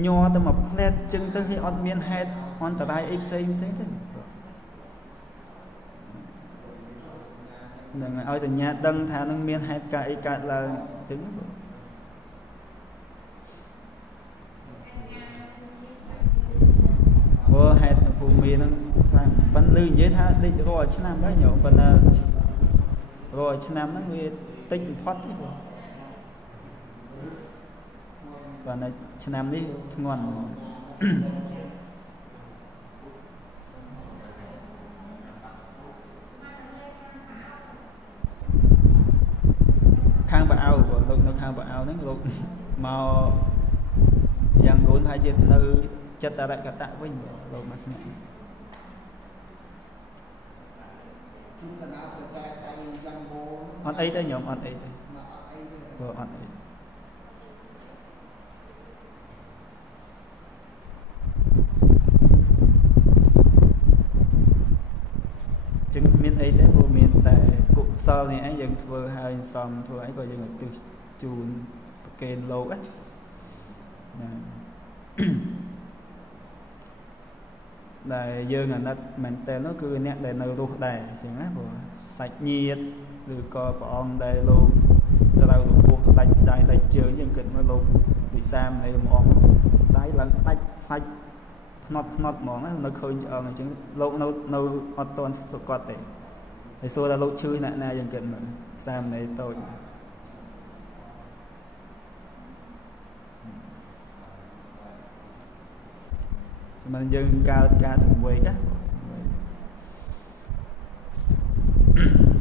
ញ័រទៅមកផ្លែតចឹងទៅឲ្យអត់មានហេតុអន្តរាយអីផ្សេងទេហ្នឹងហើយឲ្យសញ្ញាដឹងថានឹងមានហេតុការអីកើតឡើងចឹងព្រោះហេតុនៅភូមិហ្នឹងខ្លាំងប៉ុន្តែនិយាយថាតិចរាល់ឆ្នាំដែរញោមប៉ុន្តែរាល់ឆ្នាំហ្នឹងវាតិចបំផុតទេបងបាទនៅឆ្នាំនេះធ្ងន់ហ្មងខាងបាអៅបងលោកនៅខាងបាអៅហ្នឹងលោកមកយ៉ាងងូនថាជានៅចិត្តរកតៈវិញលោកមកស្នាក់អត់អីទេញោមអត់អីទេព្រោះអត់អីចឹងមានអីទេព្រោះមានតែកុសលនេះឯងយើងធ្វើហើយសំធ្វើអីក៏យើងឧទ្ទិសជូនប្រគេនលោកណាដែលយើងអាណិតមែនតើនោះគឺអ្នកដែលនៅរស់ដែរអញ្ចឹងណាព្រោះសាច់ញាតិឬក៏ព្រះអង្គដែលលោកត្រូវរពោះដាច់ដៃដាច់ជើងយើងគិតមើលលោកវិសាមនៃព្រះអង្គដៃឡើងដាច់សាច់ផ្នត់ហ្មងនៅឃើញឆ្អឹងអញ្ចឹងលោកនៅអត់តន់សុគតទេហើយសួរថាលោកឈឺណាយើងគិតមើលសាមនៃតូចមិនយើងកើតការសង្វេគណា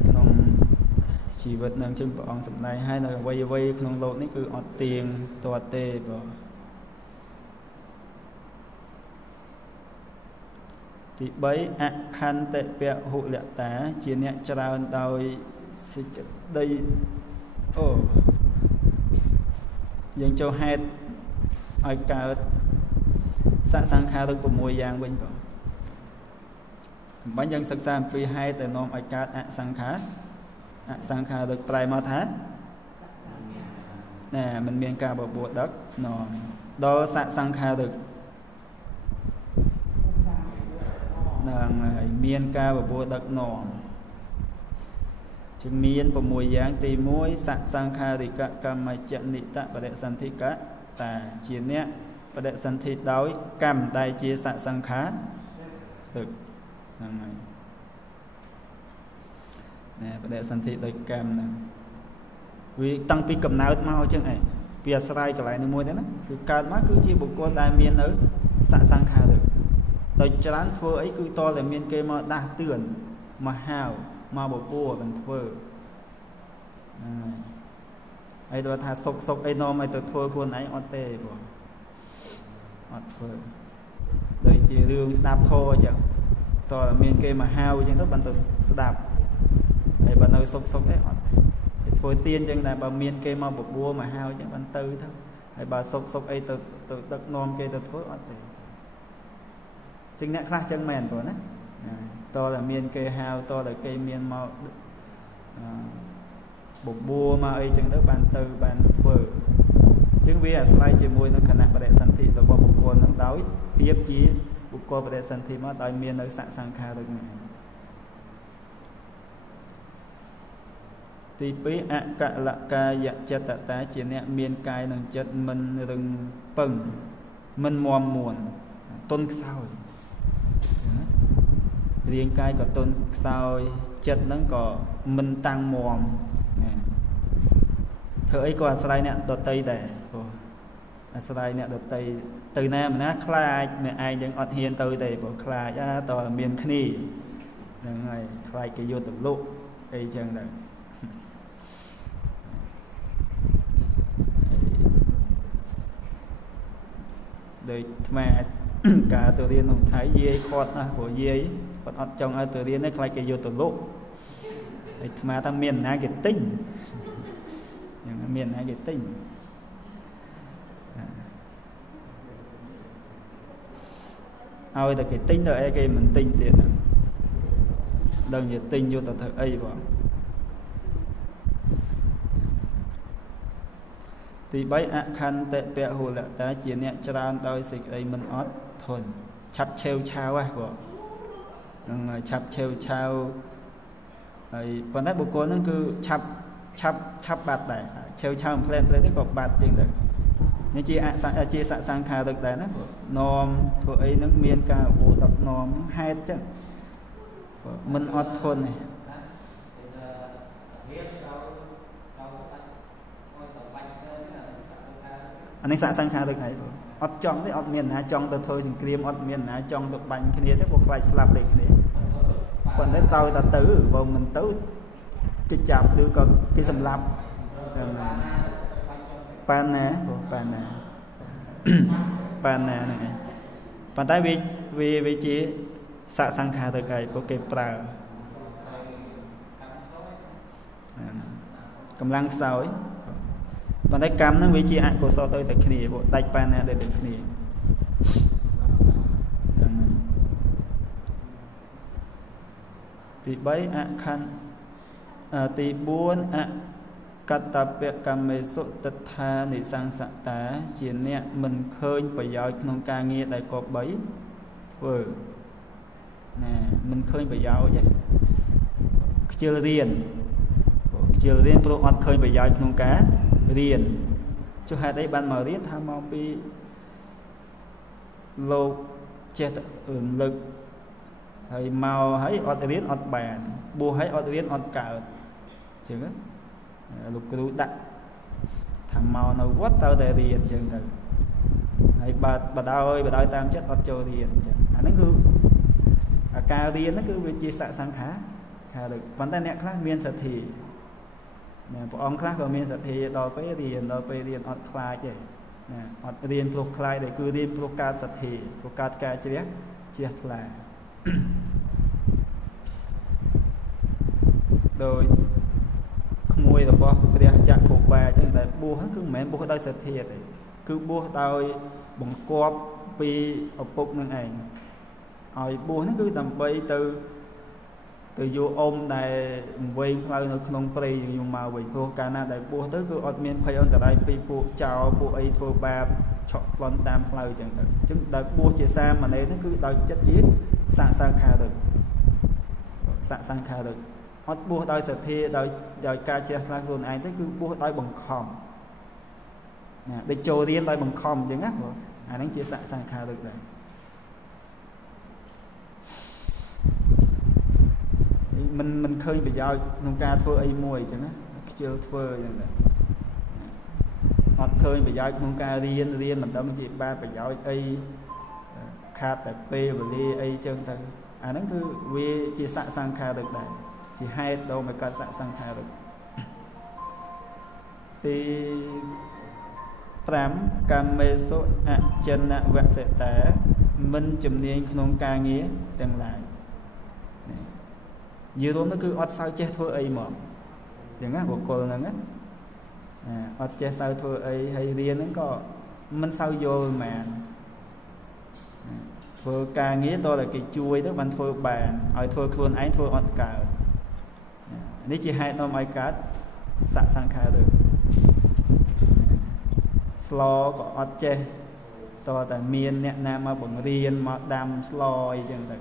ក្នុងជីវិតនឹងចឹងព្រះអង្គសម្ដែងឲ្យនៅអ្វីក្នុងโลกនេះគឺអត់ទៀងទាត់ទេបងទី3អខន្តិពហុលតាជាអ្នកច្រើនដោយសេចក្តីយើងចូលហេតុឲ្យកើតសង្ខារទាំង6យ៉ាងវិញបងបាញ់យើងសិក្សាអំពីហេតុដែលនាំឲ្យកើតអសង្ខារដូចប្រែមកថាណែมันមានការបបួលដឹកនាំដល់សង្ខារដូចនឹងហើយមានការបបួលដឹកនាំជាមាន6យ៉ាងទី1សង្ខារិកកម្មច្ចនិតបរិសន្ធិកតាជាអ្នកបដិសន្ធិដោយកម្មដែលជាសង្ខារទឹកហ្នឹងហើយណែបដិសន្ធិដោយកម្មហ្នឹងវាតាំងពីកំណើតមកអញ្ចឹងឯងពីអាស្រ័យកន្លែងមួយទេណាគឺកើតមកគឺជាបុគ្គលដែលមាននៅសង្ខារទឹកដោយច្រើនធ្វើអីគឺតតែមានគេមកដាស់តឿនមកហៅមកបពួរមិនធ្វើហើយដល់ថាសុកអីនាំឲ្យទៅធ្វើខ្លួនឯងអត់ទេបង đời chỉ lương đạp thôi chẳng to là miền kia mà hao chẳng tất bạn tự đạp để bạn nơi sốc sốc ấy thôi tiên chẳng là bà miền kia mà bột bua mà hao chẳng bạn tư thôi để bà sốc sốc ấy tự tật non kia tự thôi chính nè khác chân mền của nó to là miền kia hao to là cây miền màu bột bua mà ấy chẳng tất bạn tư bạn vừa chứng vì là slide chỉ môi nó khả năng bật đèn sân thị tôi có một con nó đói tiếp chí một con bật đèn sân thị mà đòi miền nơi sẵn sàng khá được thì bí ạ cả lạ ca dạ chất tạ tá chỉ nẹ miền cài nâng chất mình rừng pừng mình mòm muộn tôn sao riêng cài có tôn sao chất nó có mình tăng mòm thở ấy còn slide nè đợt tây để slide nè đợt tây từ nam nó khai mẹ ai những ọt hiền từ để của khai ra tòa miền khni này khai cái vô tập lụ đây chẳng được đời mà cả từ điên không thấy dê con của dê còn ọt trong ở từ điên nó khai cái vô tập lụ mà ta miền na cái tinh những miền hay cái tinh ao là cái tinh rồi cái mình tinh tiền đừng nhiệt tinh vô tập thợ ấy vào thì bấy ạ khăn tệ bẹ hồ lạ ta chỉ nhẹ tràn đôi xịt ấy mình ót thuần chắp treo chao á vào chắp treo chao ấy còn đấy bộ cô nó cứ chắp bạt đấy treo chao plan đấy có bạt chừng đấy nhưng chia sang khai được đấy nó nom thôi ấy nó miên ca bộ tập nom hai chứ mình ót thuần này anh ấy sang khai được này ót trong đấy ót miền trong từ thôi dừng cream ót miền trong được bánh cái này thế bộ phải slap đấy cái này còn đấy tao ta tử vào mình tử cái chạp đưa con cái sầm lạp pan nè này bàn tay vì chỉ xạ sang khai được cái có cái prà cầm lăng sỏi bàn tay cam nó vị trí ảnh của so tôi tại kia bộ tay pan nè để được kia thì bấy ạ khăn thì buôn ạ cắt tập việc cầm mê số tật tha để sang sạ tá chỉ nè mình khơi phải giáo trong ca nghe tại cột bấy nè mình khơi phải giáo vậy chưa riêng pro ăn khơi phải giáo trong cá riêng cho hai đấy ban mở riết tham mong bị lô chết lực hay màu hãy ọt riết ọt bàn bùa hãy ọt riết ọt cào chứ lục cứu đặt thằng màu nó quất tao để riêng chừng rồi hay bà đau ơi bà đau tam chất ọt cho riêng nó cứ cao riêng nó cứ bị chia sẻ sang khá được vấn đề này khác miên sợ thì bộ ông khác của miên sợ thì đòi phải riêng ọt khai chứ ọt riêng pro khai để cứ riêng pro ca sợ thì pro ca ca chứ chia là rồi mùi là bao bây giờ chặt phục bà chứ tại bua hết cứ mẹ bua tao sẽ thiệt cứ bua tao bằng cọp pi ở bụng năng ảnh rồi bua nó cứ tầm bay từ vô ôm này quay lại nó không play nhưng mà vì cô cana đại bua tới cứ ọt miên phải ôn tại đây pi bua chào bua ấy thôi ba chọn con tam play chẳng hạn chứ đại bua chia xa mà đấy nó cứ đòi chất giết sang khai được hót bua đôi sợ thi đòi ca chia sang luôn anh tới cứ bua đôi bằng khom để trồ riêng đôi bằng khom chứ ngắt rồi anh đang chia sẻ sang khai được đấy mình khơi bị giao nông ca thua ấy mùi chứ á chưa thua vậy nè hót khơi bị giao nông ca riêng làm đâu gì ba bị giao ấy khá tại p và đi ấy chân thân anh đang cứ vì chia sẻ sang khai được đấy chỉ hai đâu mà cả sẵn sang khai được thì 5កម្មមេសុអចិនវសិតាមិនជំនាញក្នុងការងារទាំងឡាយនិយាយរួមទៅគឺអត់សូវចេះធ្វើអីហ្មងចឹងណាបុគ្គលហ្នឹងណាអត់ចេះសូវធ្វើអីហើយរៀនហ្នឹងក៏មិនសូវយល់ហ្មងធ្វើការងារតើគេជួយទៅបានធ្វើបានឲ្យធ្វើខ្លួនឯងធ្វើអត់កើតនេះជាហេតុនាំឲ្យកើតសសង្ខារទៅស្លក៏អត់ចេះតើតែមានអ្នកណាមកបង្រៀនមកដាំស្លអីចឹងទៅ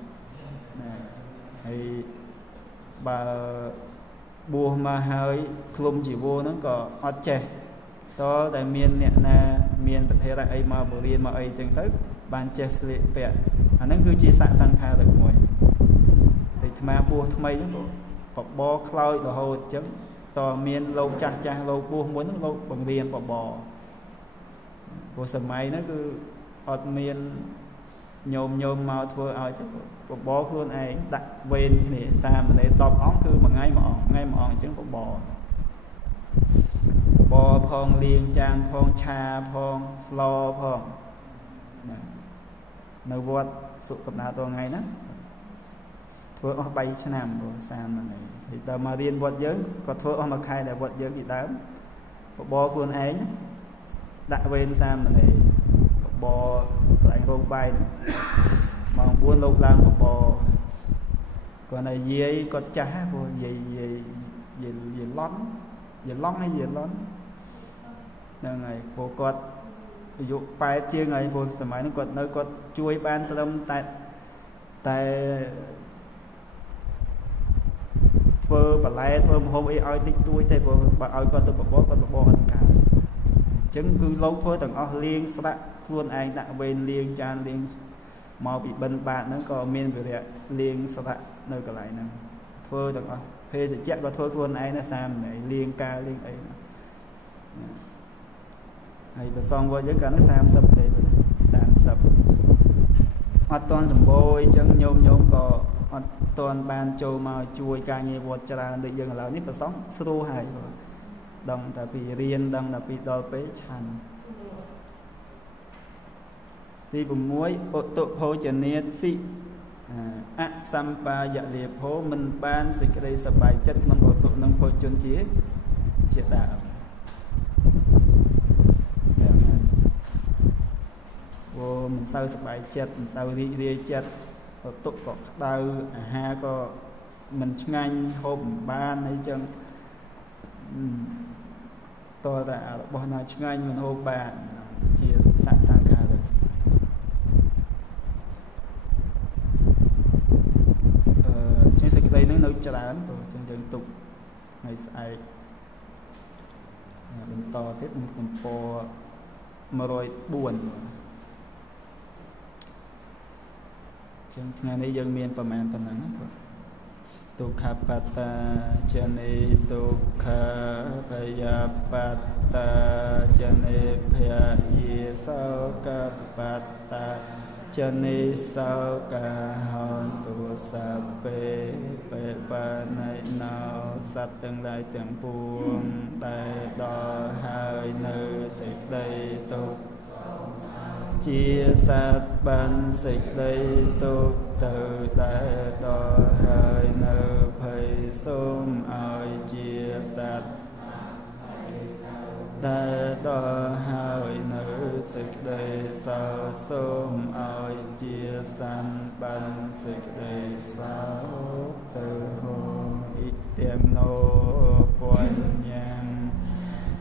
ហើយបើបួសមកហើយឃ្លុំជីវរហ្នឹងក៏អត់ចេះតើតែមានអ្នកណាមានប្រធារៈអីមកបង្រៀនមកអីចឹងទៅបានចេះស្លៀកពាក់អាហ្នឹងគឺជាសសង្ខារទៅមួយតែអាត្មាបួសថ្មីហ្នឹងបបរខ្លោចរហូតចឹងតើមានលោកចាស់លោកបួសមួយហ្នឹងលោកបង្រៀនបបរព្រោះសម័យហ្នឹងគឺអត់មានញោមមកធ្វើឲ្យទៅបបរខ្លួនឯងដាក់វេនគ្នាសាមណេរ10អង្គគឺមួយថ្ងៃមួយអង្គអញ្ចឹងបបរផងលាងចានផងឆាផងស្លផងនៅវត្តសុខណាតថ្ងៃណាធ្វើអស់3ឆ្នាំព្រោះសាមណេរហើយដល់មករៀនវត្តយើងក៏ធ្វើអស់មួយខែដែលវត្តយើងពីដើមបបរខ្លួនឯងដាក់វេនសាមណេរបបកន្លែងរោងបាយម៉ោង4លោកឡើងបបគាត់តែយាយគាត់ចាស់ព្រោះយាយឡន់ហើយយាយឡន់ហ្នឹងហើយព្រោះគាត់អាយុ8ជាងហើយព្រោះសម័យនោះគាត់នៅគាត់ជួយបានត្រឹមតែធ្វើបន្លែធ្វើម្ហូបអីឲ្យតិចតួចទេព្រោះបើឲ្យគាត់ទៅបបរគាត់បបរអត់កើតអញ្ចឹងគឺលោកធ្វើទាំងអស់លាងស្រាក់ខ្លួនឯងដាក់វេនលាងចានលាងមកពីបិណ្ឌបាតហ្នឹងក៏មានវិរៈលាងស្រាក់នៅកន្លែងហ្នឹងធ្វើទាំងអស់ភេសជ្ជៈក៏ធ្វើខ្លួនឯងដែរសាមណេរលាងកាលលាងអីហើយប្រសងវត្តយើងកាលនោះ30ទេ30អត់ទាន់សម្បូរអញ្ចឹងញោមក៏អត់ទាន់បានចូលមកជួយការងារវត្តច្រើនដូចយើងឥឡូវនេះប្រសងស្រួលហើយដឹងតែពីរៀនដឹងតែពីដល់ពេលឆាន់ទី6ឧតុភោជនាតិអសម្បាយលាភោមិនបានសេចក្តីសប្បាយចិត្តក្នុងឧតុនឹងភោជនជាដើមយ៉ាងណាអូមិនសូវសប្បាយចិត្តមិនសូវរីករាយចិត្តឧតុក៏ក្តៅអាហារក៏មិនឆ្ងាញ់ហូបមិនបានអីចឹងតើតែរបស់ណាឆ្ងាញ់មិនហូបបានជាសសង្ខារជាសេចក្តីនឹងនៅច្រើនព្រោះចឹងយើងទុកថ្ងៃស្អែកបន្តទៀតនឹងកំព104ចឹងថ្ងៃនេះយើងមានប្រមាណប៉ុណ្ណឹងណាទុក្ខបត្តាចនេទុក្ខភយាបត្តាចនេភយេសោកបត្តាចនេសោកាហន្តុសពេបេបណៃណោសត្វទាំងឡាយទាំងពួងដែលដល់ហើយនៅសេចក្តីទុក្ខជាសត្វបានសេចក្តីទុក្ខទៅដែលដល់ហើយនៅភ័យសូមឲ្យជាសត្វដែលដល់ហើយនៅសេចក្តីសោសូមឲ្យជាសន្តានបានសេចក្តីសោទៅហោអ៊ីទាំងណោពញ្ញាំ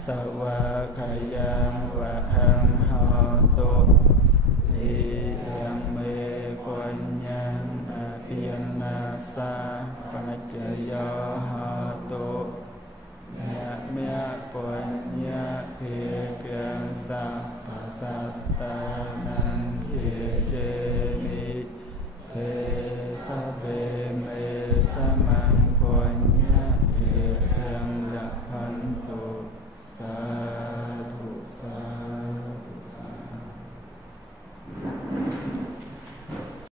សវាកាយ៉ាងវហំហោតុអ៊ីយ៉ាងមេពញ្ញាំអភិនាសាបច្ចយោហោតុមៈពញ្ញាភិក្ខំសាបសត្តាนังเอเจมิเทสะเบเมสมังโพ